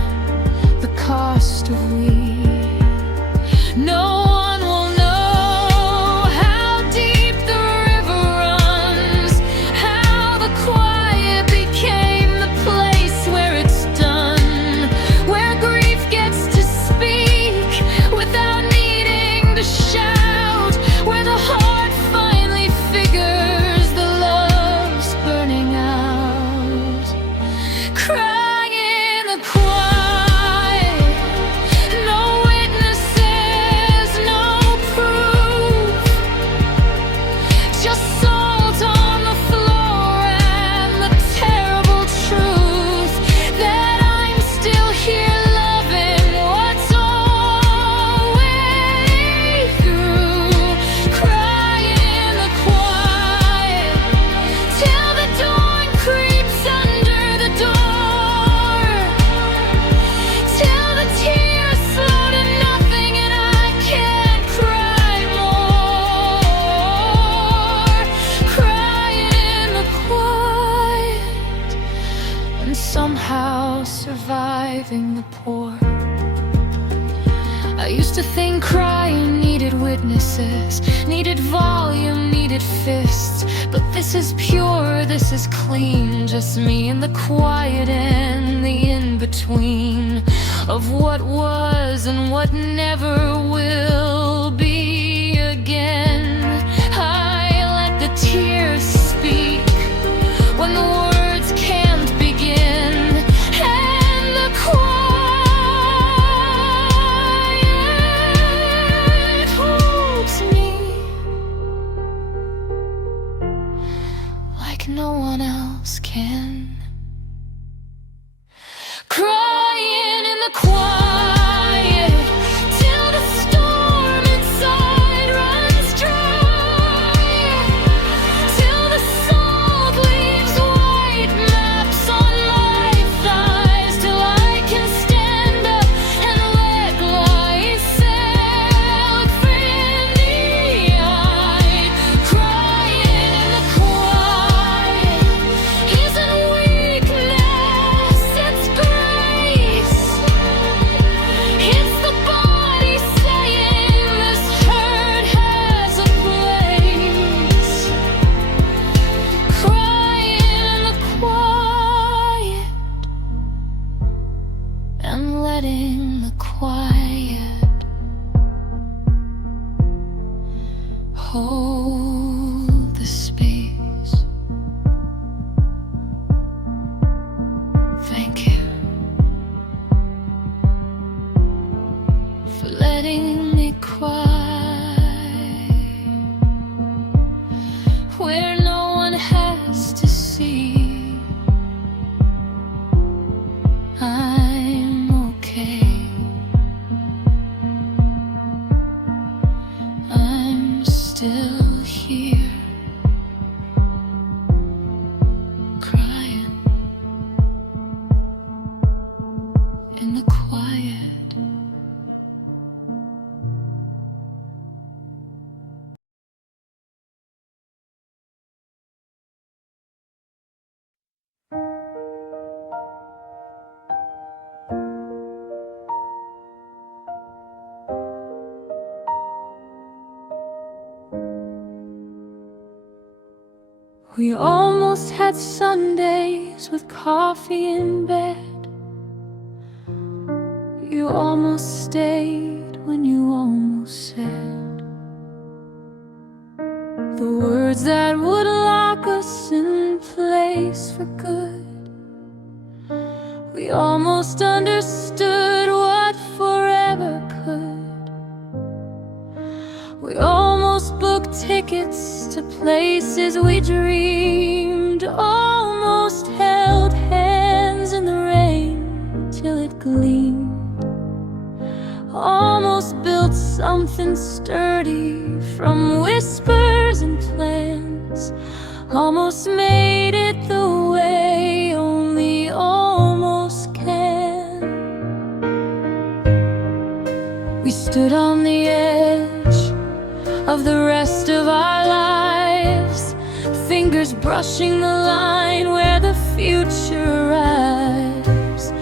and somehow surviving the pour. I used to think crying needed witnesses, needed volume, needed fists. But this is pure, this is clean, just me in the quiet and the in-between of what was and what never will be again. I let the tears speak when the words can't begin, and the quiet holds me like no one else can. Crying in the quiet till the storm inside runs dry, till the salt leaves white maps on my thighs, till I can stand up and let myself look friendly-eyed. Crying in the quiet isn't weakness, it's grace. It's the body saying this hurt has a place. Crying in the quiet and letting the quiet hold the space. Thank you for letting me cry where no one has to see. I'm okay. I'm still here, crying in the quiet. We almost had Sundays with coffee in bed. You almost stayed when you almost said the words that would lock us in place for good. We almost understood what forever could. We almost booked tickets to places we dreamed, almost held hands in the rain till it gleamed, almost built something sturdy from whispers and plans, almost made it the way only almost can. We stood on the edge of the rest of our lives, fingers brushing the line where the future arrives.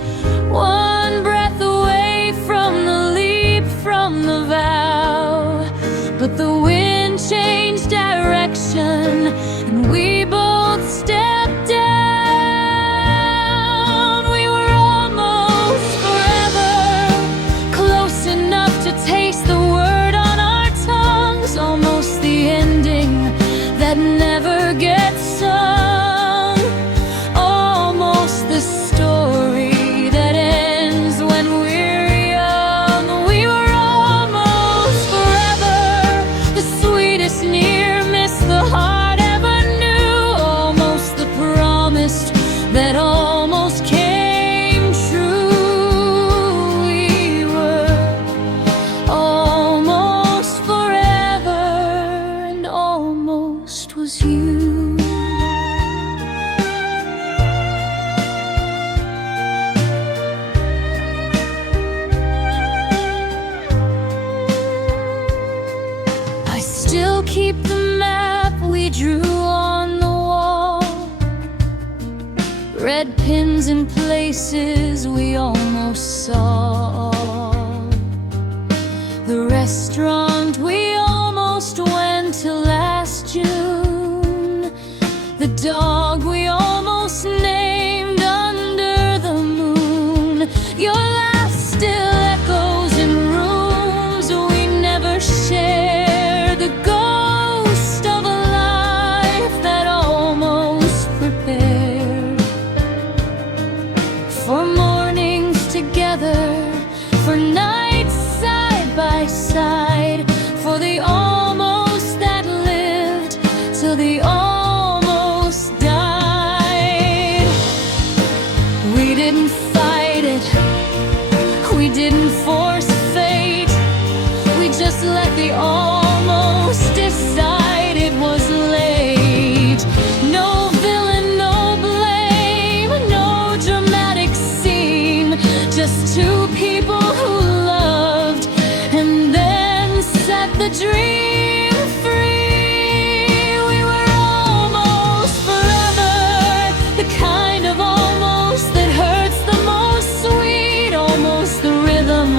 One breath away from the leap from the vow, but the wind changed direction and we both stepped down. We were almost forever, close enough to taste the word on our tongues, almost the ending that never gets sung, almost the story that ends when we're young. We were almost forever, the sweetest near miss the heart ever knew, almost the promised that almost came true. We were almost forever, and almost was you. I still keep the map we drew on the wall, red red pins in places we almost saw. The restaurant we almost went to last June. The dog we almost named under the moon. Your laugh still echoes in rooms we never shared. The ghost of a life that almost prepared for mornings together, for nights side by side, for the almost that lived till the almost died. We didn't fight it, we didn't force fate, we just let the almost decide it was late. No villain, no blame, no dramatic scene, just two people who loved and then set the dream free. We were almost forever, the kind of almost that hurts the most sweet, almost the rhythm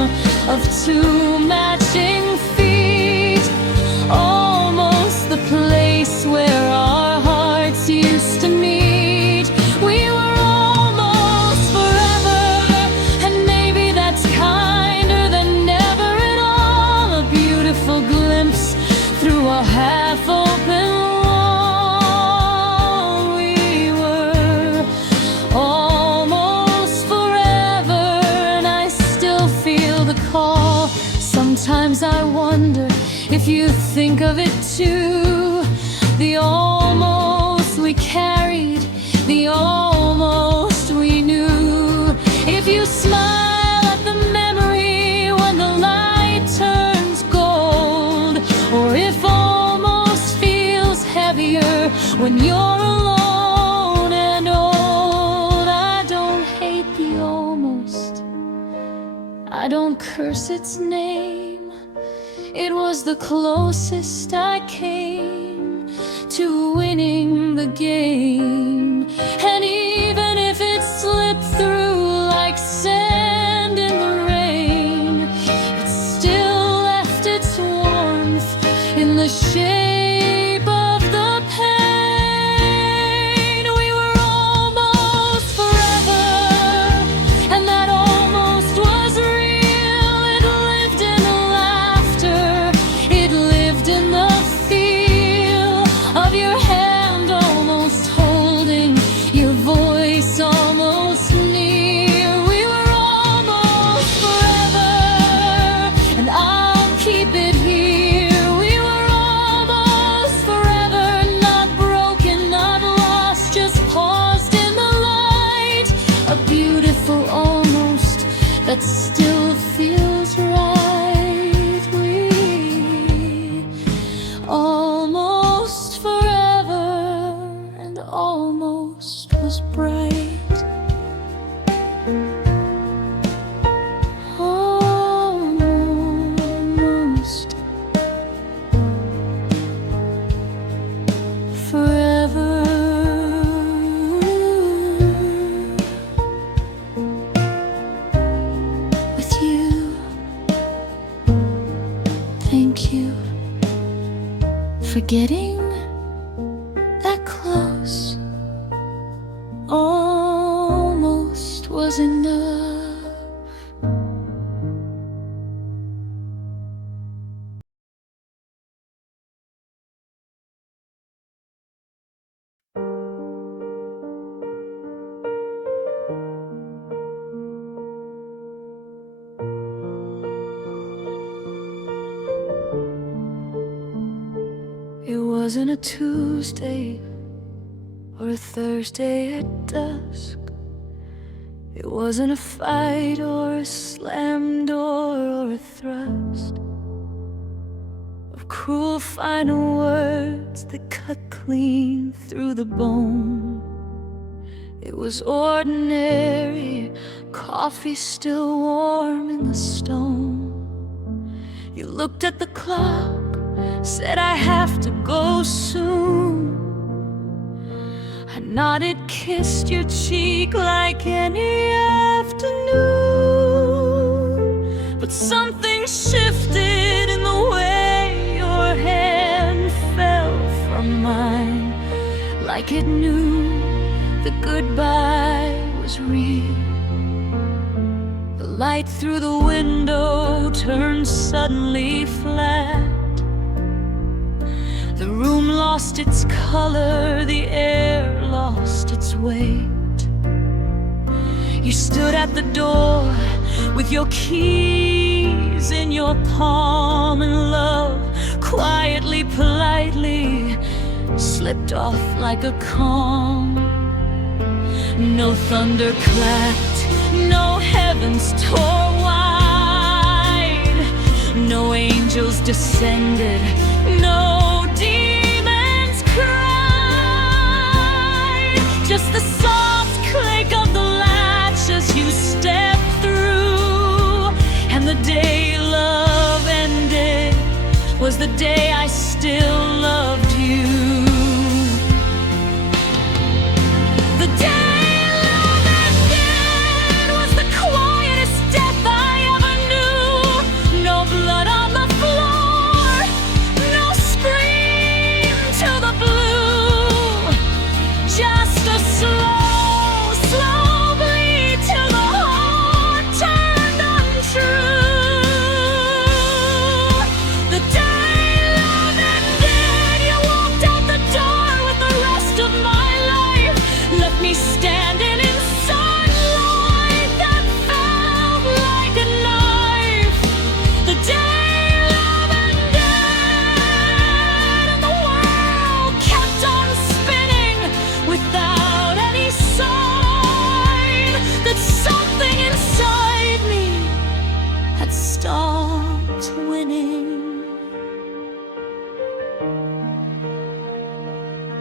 of two matching feet, almost the place where our hearts used to meet. We were almost forever, and maybe that's kinder than never at all. A beautiful glimpse through a half-open wall. We were almost forever, and I still feel the call. Sometimes I wonder if you think of it too. The almost we carried, the almost we knew. If you smile at the memory when the light turns gold, or if almost feels heavier when you're alone and old. I don't hate the almost, I don't curse its name. It was the closest I came to winning the game. And even if it slipped through like sand in the rain, it still left its warmth in the shape of the pain. We were almost forever, and that almost was real. It lived in the laughter, it lived in the feel of your hand almost holding, your voice almost near. We were almost forever, and I'll keep it here. We were almost forever, not broken, not lost, just paused in the light. A beautiful almost that still feels right. We almost forever, and almost was bright. Almost forever. With you, thank you for getting that close. Almost was enough. It wasn't a Tuesday or a Thursday at dusk. It wasn't a fight or a slammed door or a thrust of cruel final words that cut clean through the bone. It was ordinary, coffee still warm in the stone. You looked at the clock, said I have to go soon. I nodded, kissed your cheek like any afternoon. But something shifted in the way your hand fell from mine, like it knew the goodbye was real. The light through the window turned suddenly flat. The room lost its color, the air lost its weight. You stood at the door with your keys in your palm, and love quietly, politely slipped off like a calm. No thunder clapped, no heavens tore wide, no angels descended, no just the soft click of the latch as you step through. And the day love ended was the day I still loved you. The day love ended was the quietest death I ever knew. No blood on the floor, no scream to the blue, just a slow, slow bleed till the heart turned untrue. The day love ended, you walked out the door with the rest of my life, left me standing in sunlight that felt like a knife. The day love ended, and the world kept on spinning without any sign that something inside me had stopped winning.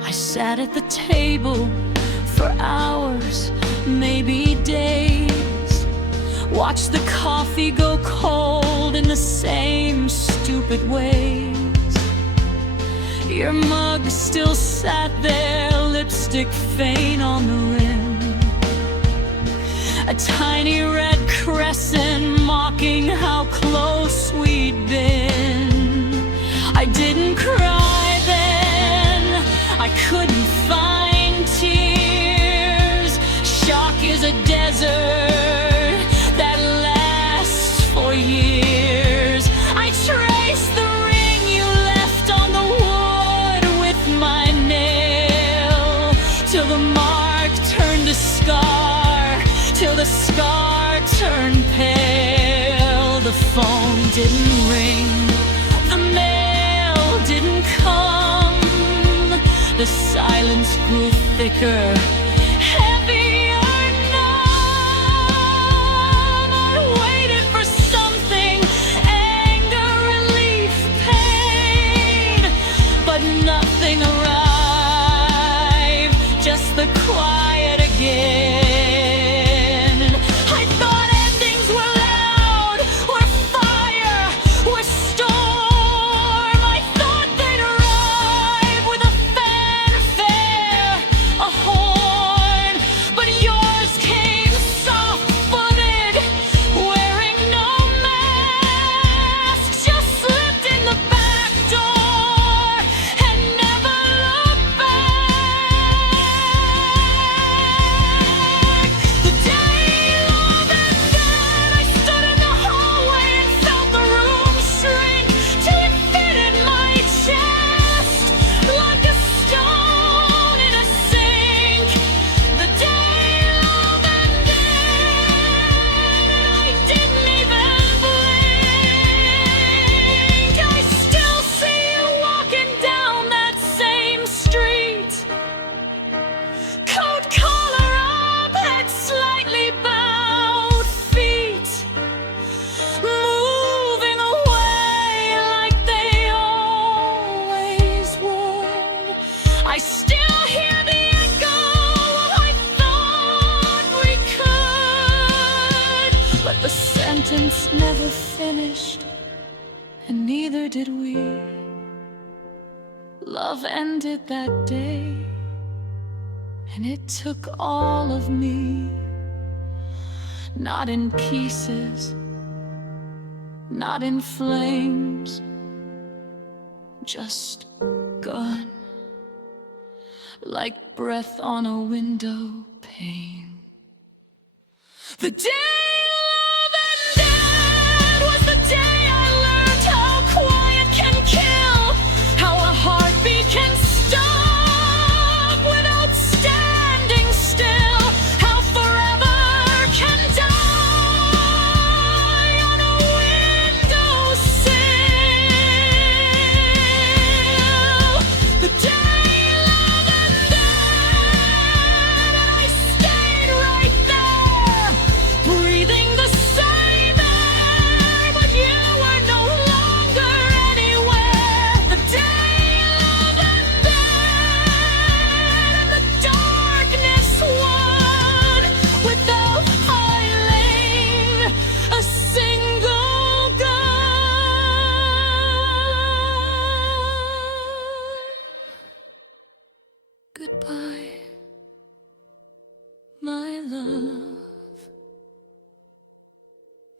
I sat at the table for hours, maybe days, watched the coffee go cold in the same stupid ways. Your mug still sat there, lipstick faint on the rim, a tiny red crescent mocking how close we'd been. I didn't cry then, I couldn't find tears. Shock is a desert that lasts for years. I traced the ring you left on the wood with my nail, till the mark turned to scar, till the scar turned pale. The phone didn't ring, the mail didn't come, the silence grew thicker, heavier, numb. I waited for something, anger, relief, pain, but nothing arrived, just the quiet again. I thought endings were loud, were fire, were storm. I thought they'd arrive with a fanfare, a horn, but yours came soft-footed, wearing no mask, just slipped in the back door and never looked back. The day love ended, I stood in the hallway and felt the room shrink till it fitted my chest like a stone in a sink. The day love ended, and I didn't even blink. I still see you walking down that same street, coat collar up, head slightly bowed, feet moving away like they always would. I still hear the echo of I thought we could, but the sentence never finished, and neither did we. Love ended that day, and it took all of me. Not in pieces, not in flames, just gone, like breath on a window pane. The day love ended was the day I learned how quiet can kill, how a heartbeat can stop without standing still, how forever can die on a windowsill. The day love ended and I stayed right there, breathing the same air, but you were no longer anywhere. The day love ended and the darkness won, without piling a single gun. Goodbye, my love.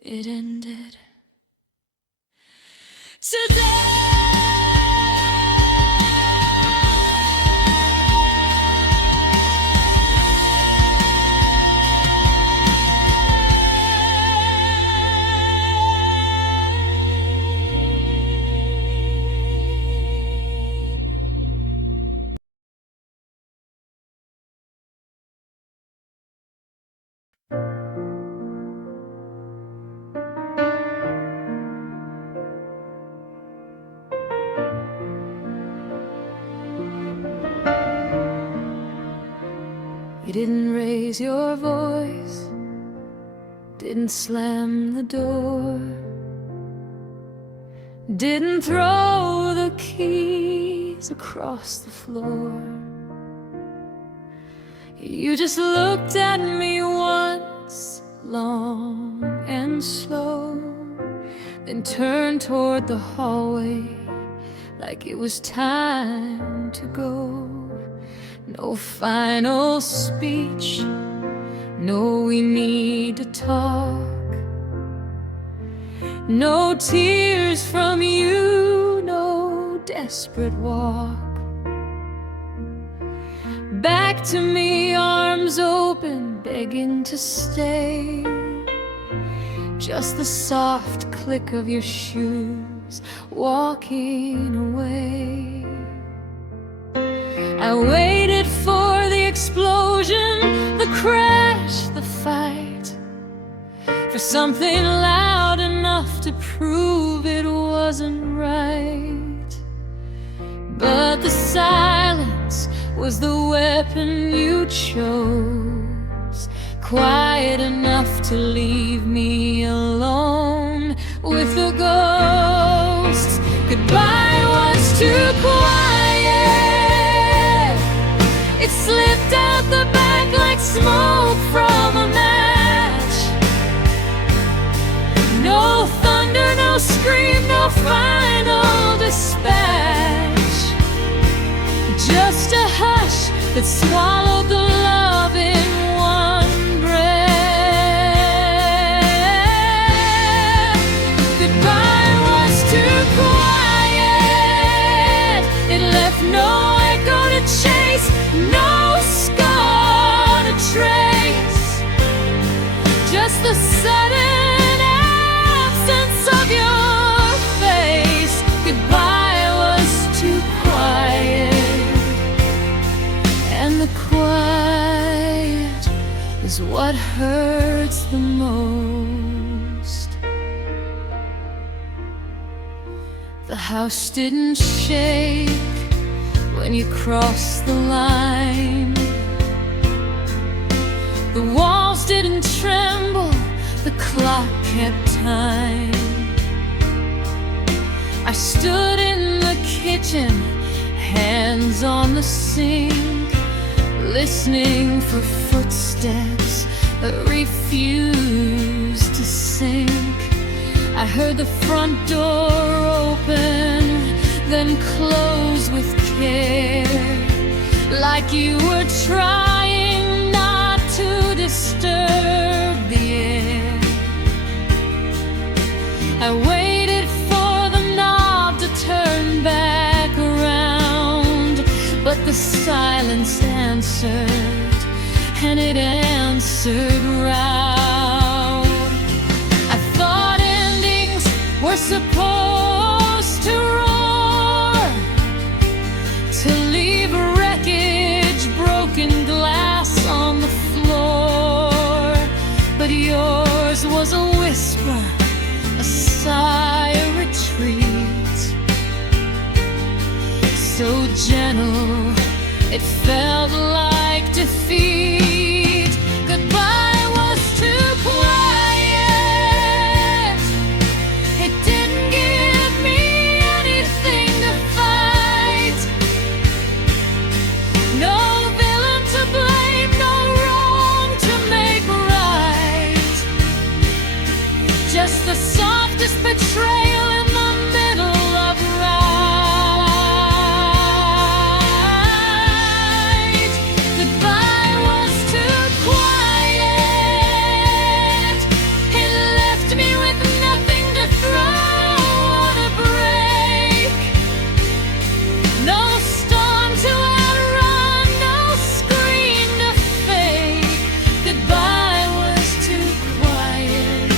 It ended today. You didn't raise your voice, didn't slam the door, didn't throw the keys across the floor. You just looked at me once, long and slow, then turned toward the hallway like it was time to go. No final speech, no we need to talk, no tears from you, no desperate walk. Back to me, arms open, begging to stay. Just the soft click of your shoes walking away. I waited for the explosion, the crash, the fight, for something loud enough to prove it wasn't right. But the silence was the weapon you chose, quiet enough to leave me alone with the ghosts. Goodbye was too quiet. It slipped out the back like smoke from a match. No thunder, no scream, no final dispatch. Just a hush that swallowed the love in one breath. Goodbye was too quiet. It left no echo to chase, no scar to trace. Just the sudden absence of your face. Goodbye was too quiet, and the quiet is what hurts the most. The house didn't shake when you crossed the line. The walls didn't tremble, the clock kept time. I stood in the kitchen, hands on the sink, listening for footsteps that refused to sink. I heard the front door open, then close with care, like you were trying answered, and it answered round. I thought endings were supposed to roar, to leave wreckage, broken glass on the floor. But yours was a whisper, a sigh, a retreat, so gentle it felt like defeat. Goodbye was too quiet. It didn't give me anything to fight. No villain to blame, no wrong to make right. Just the softest betrayal in the middle of right. Goodbye was too quiet. It left me with nothing to throw or to break. No storm to outrun, no scream to fake. Goodbye was too quiet,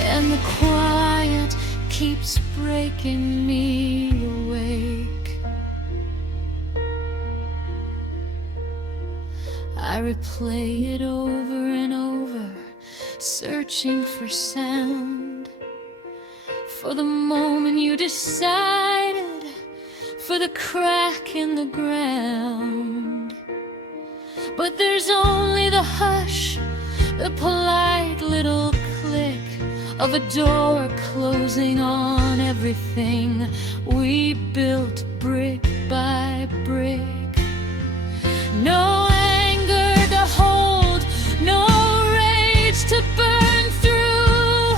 and the quiet keeps breaking me awake. I replay it over and over, searching for sound, for the moment you decided, for the crack in the ground. But there's only the hush, the polite little click of a door closing on everything we built brick by brick. No anger to hold, no rage to burn through,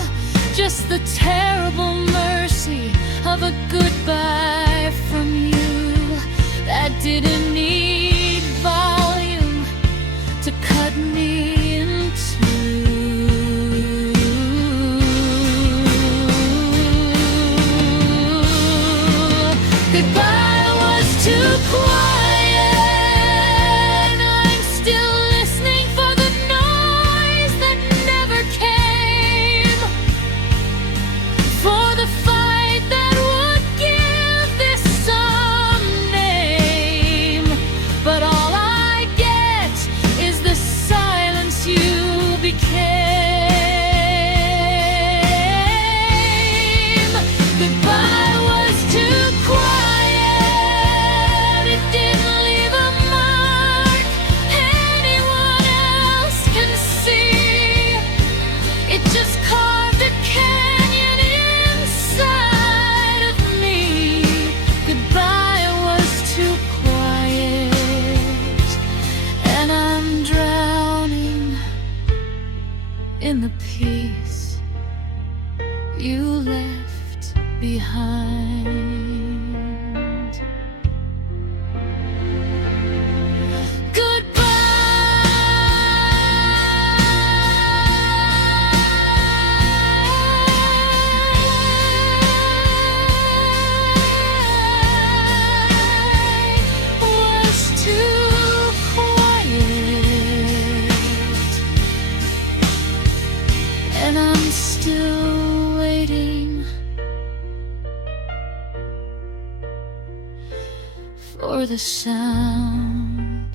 just the terrible mercy of a goodbye from you that didn't need volume to cut me in two. Goodbye was too quiet. I'm still listening for the noise that never came, for the fight that would give this some name. But all I get is the silence you became. Goodbye was too quiet. It didn't leave a mark anyone else can see. It just carved a canyon inside of me. Goodbye was too quiet, and I'm drowning in the peace you left behind. Goodbye was too quiet, and I'm still waiting for the sound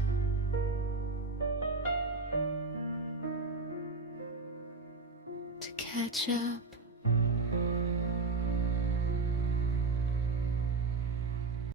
to catch up.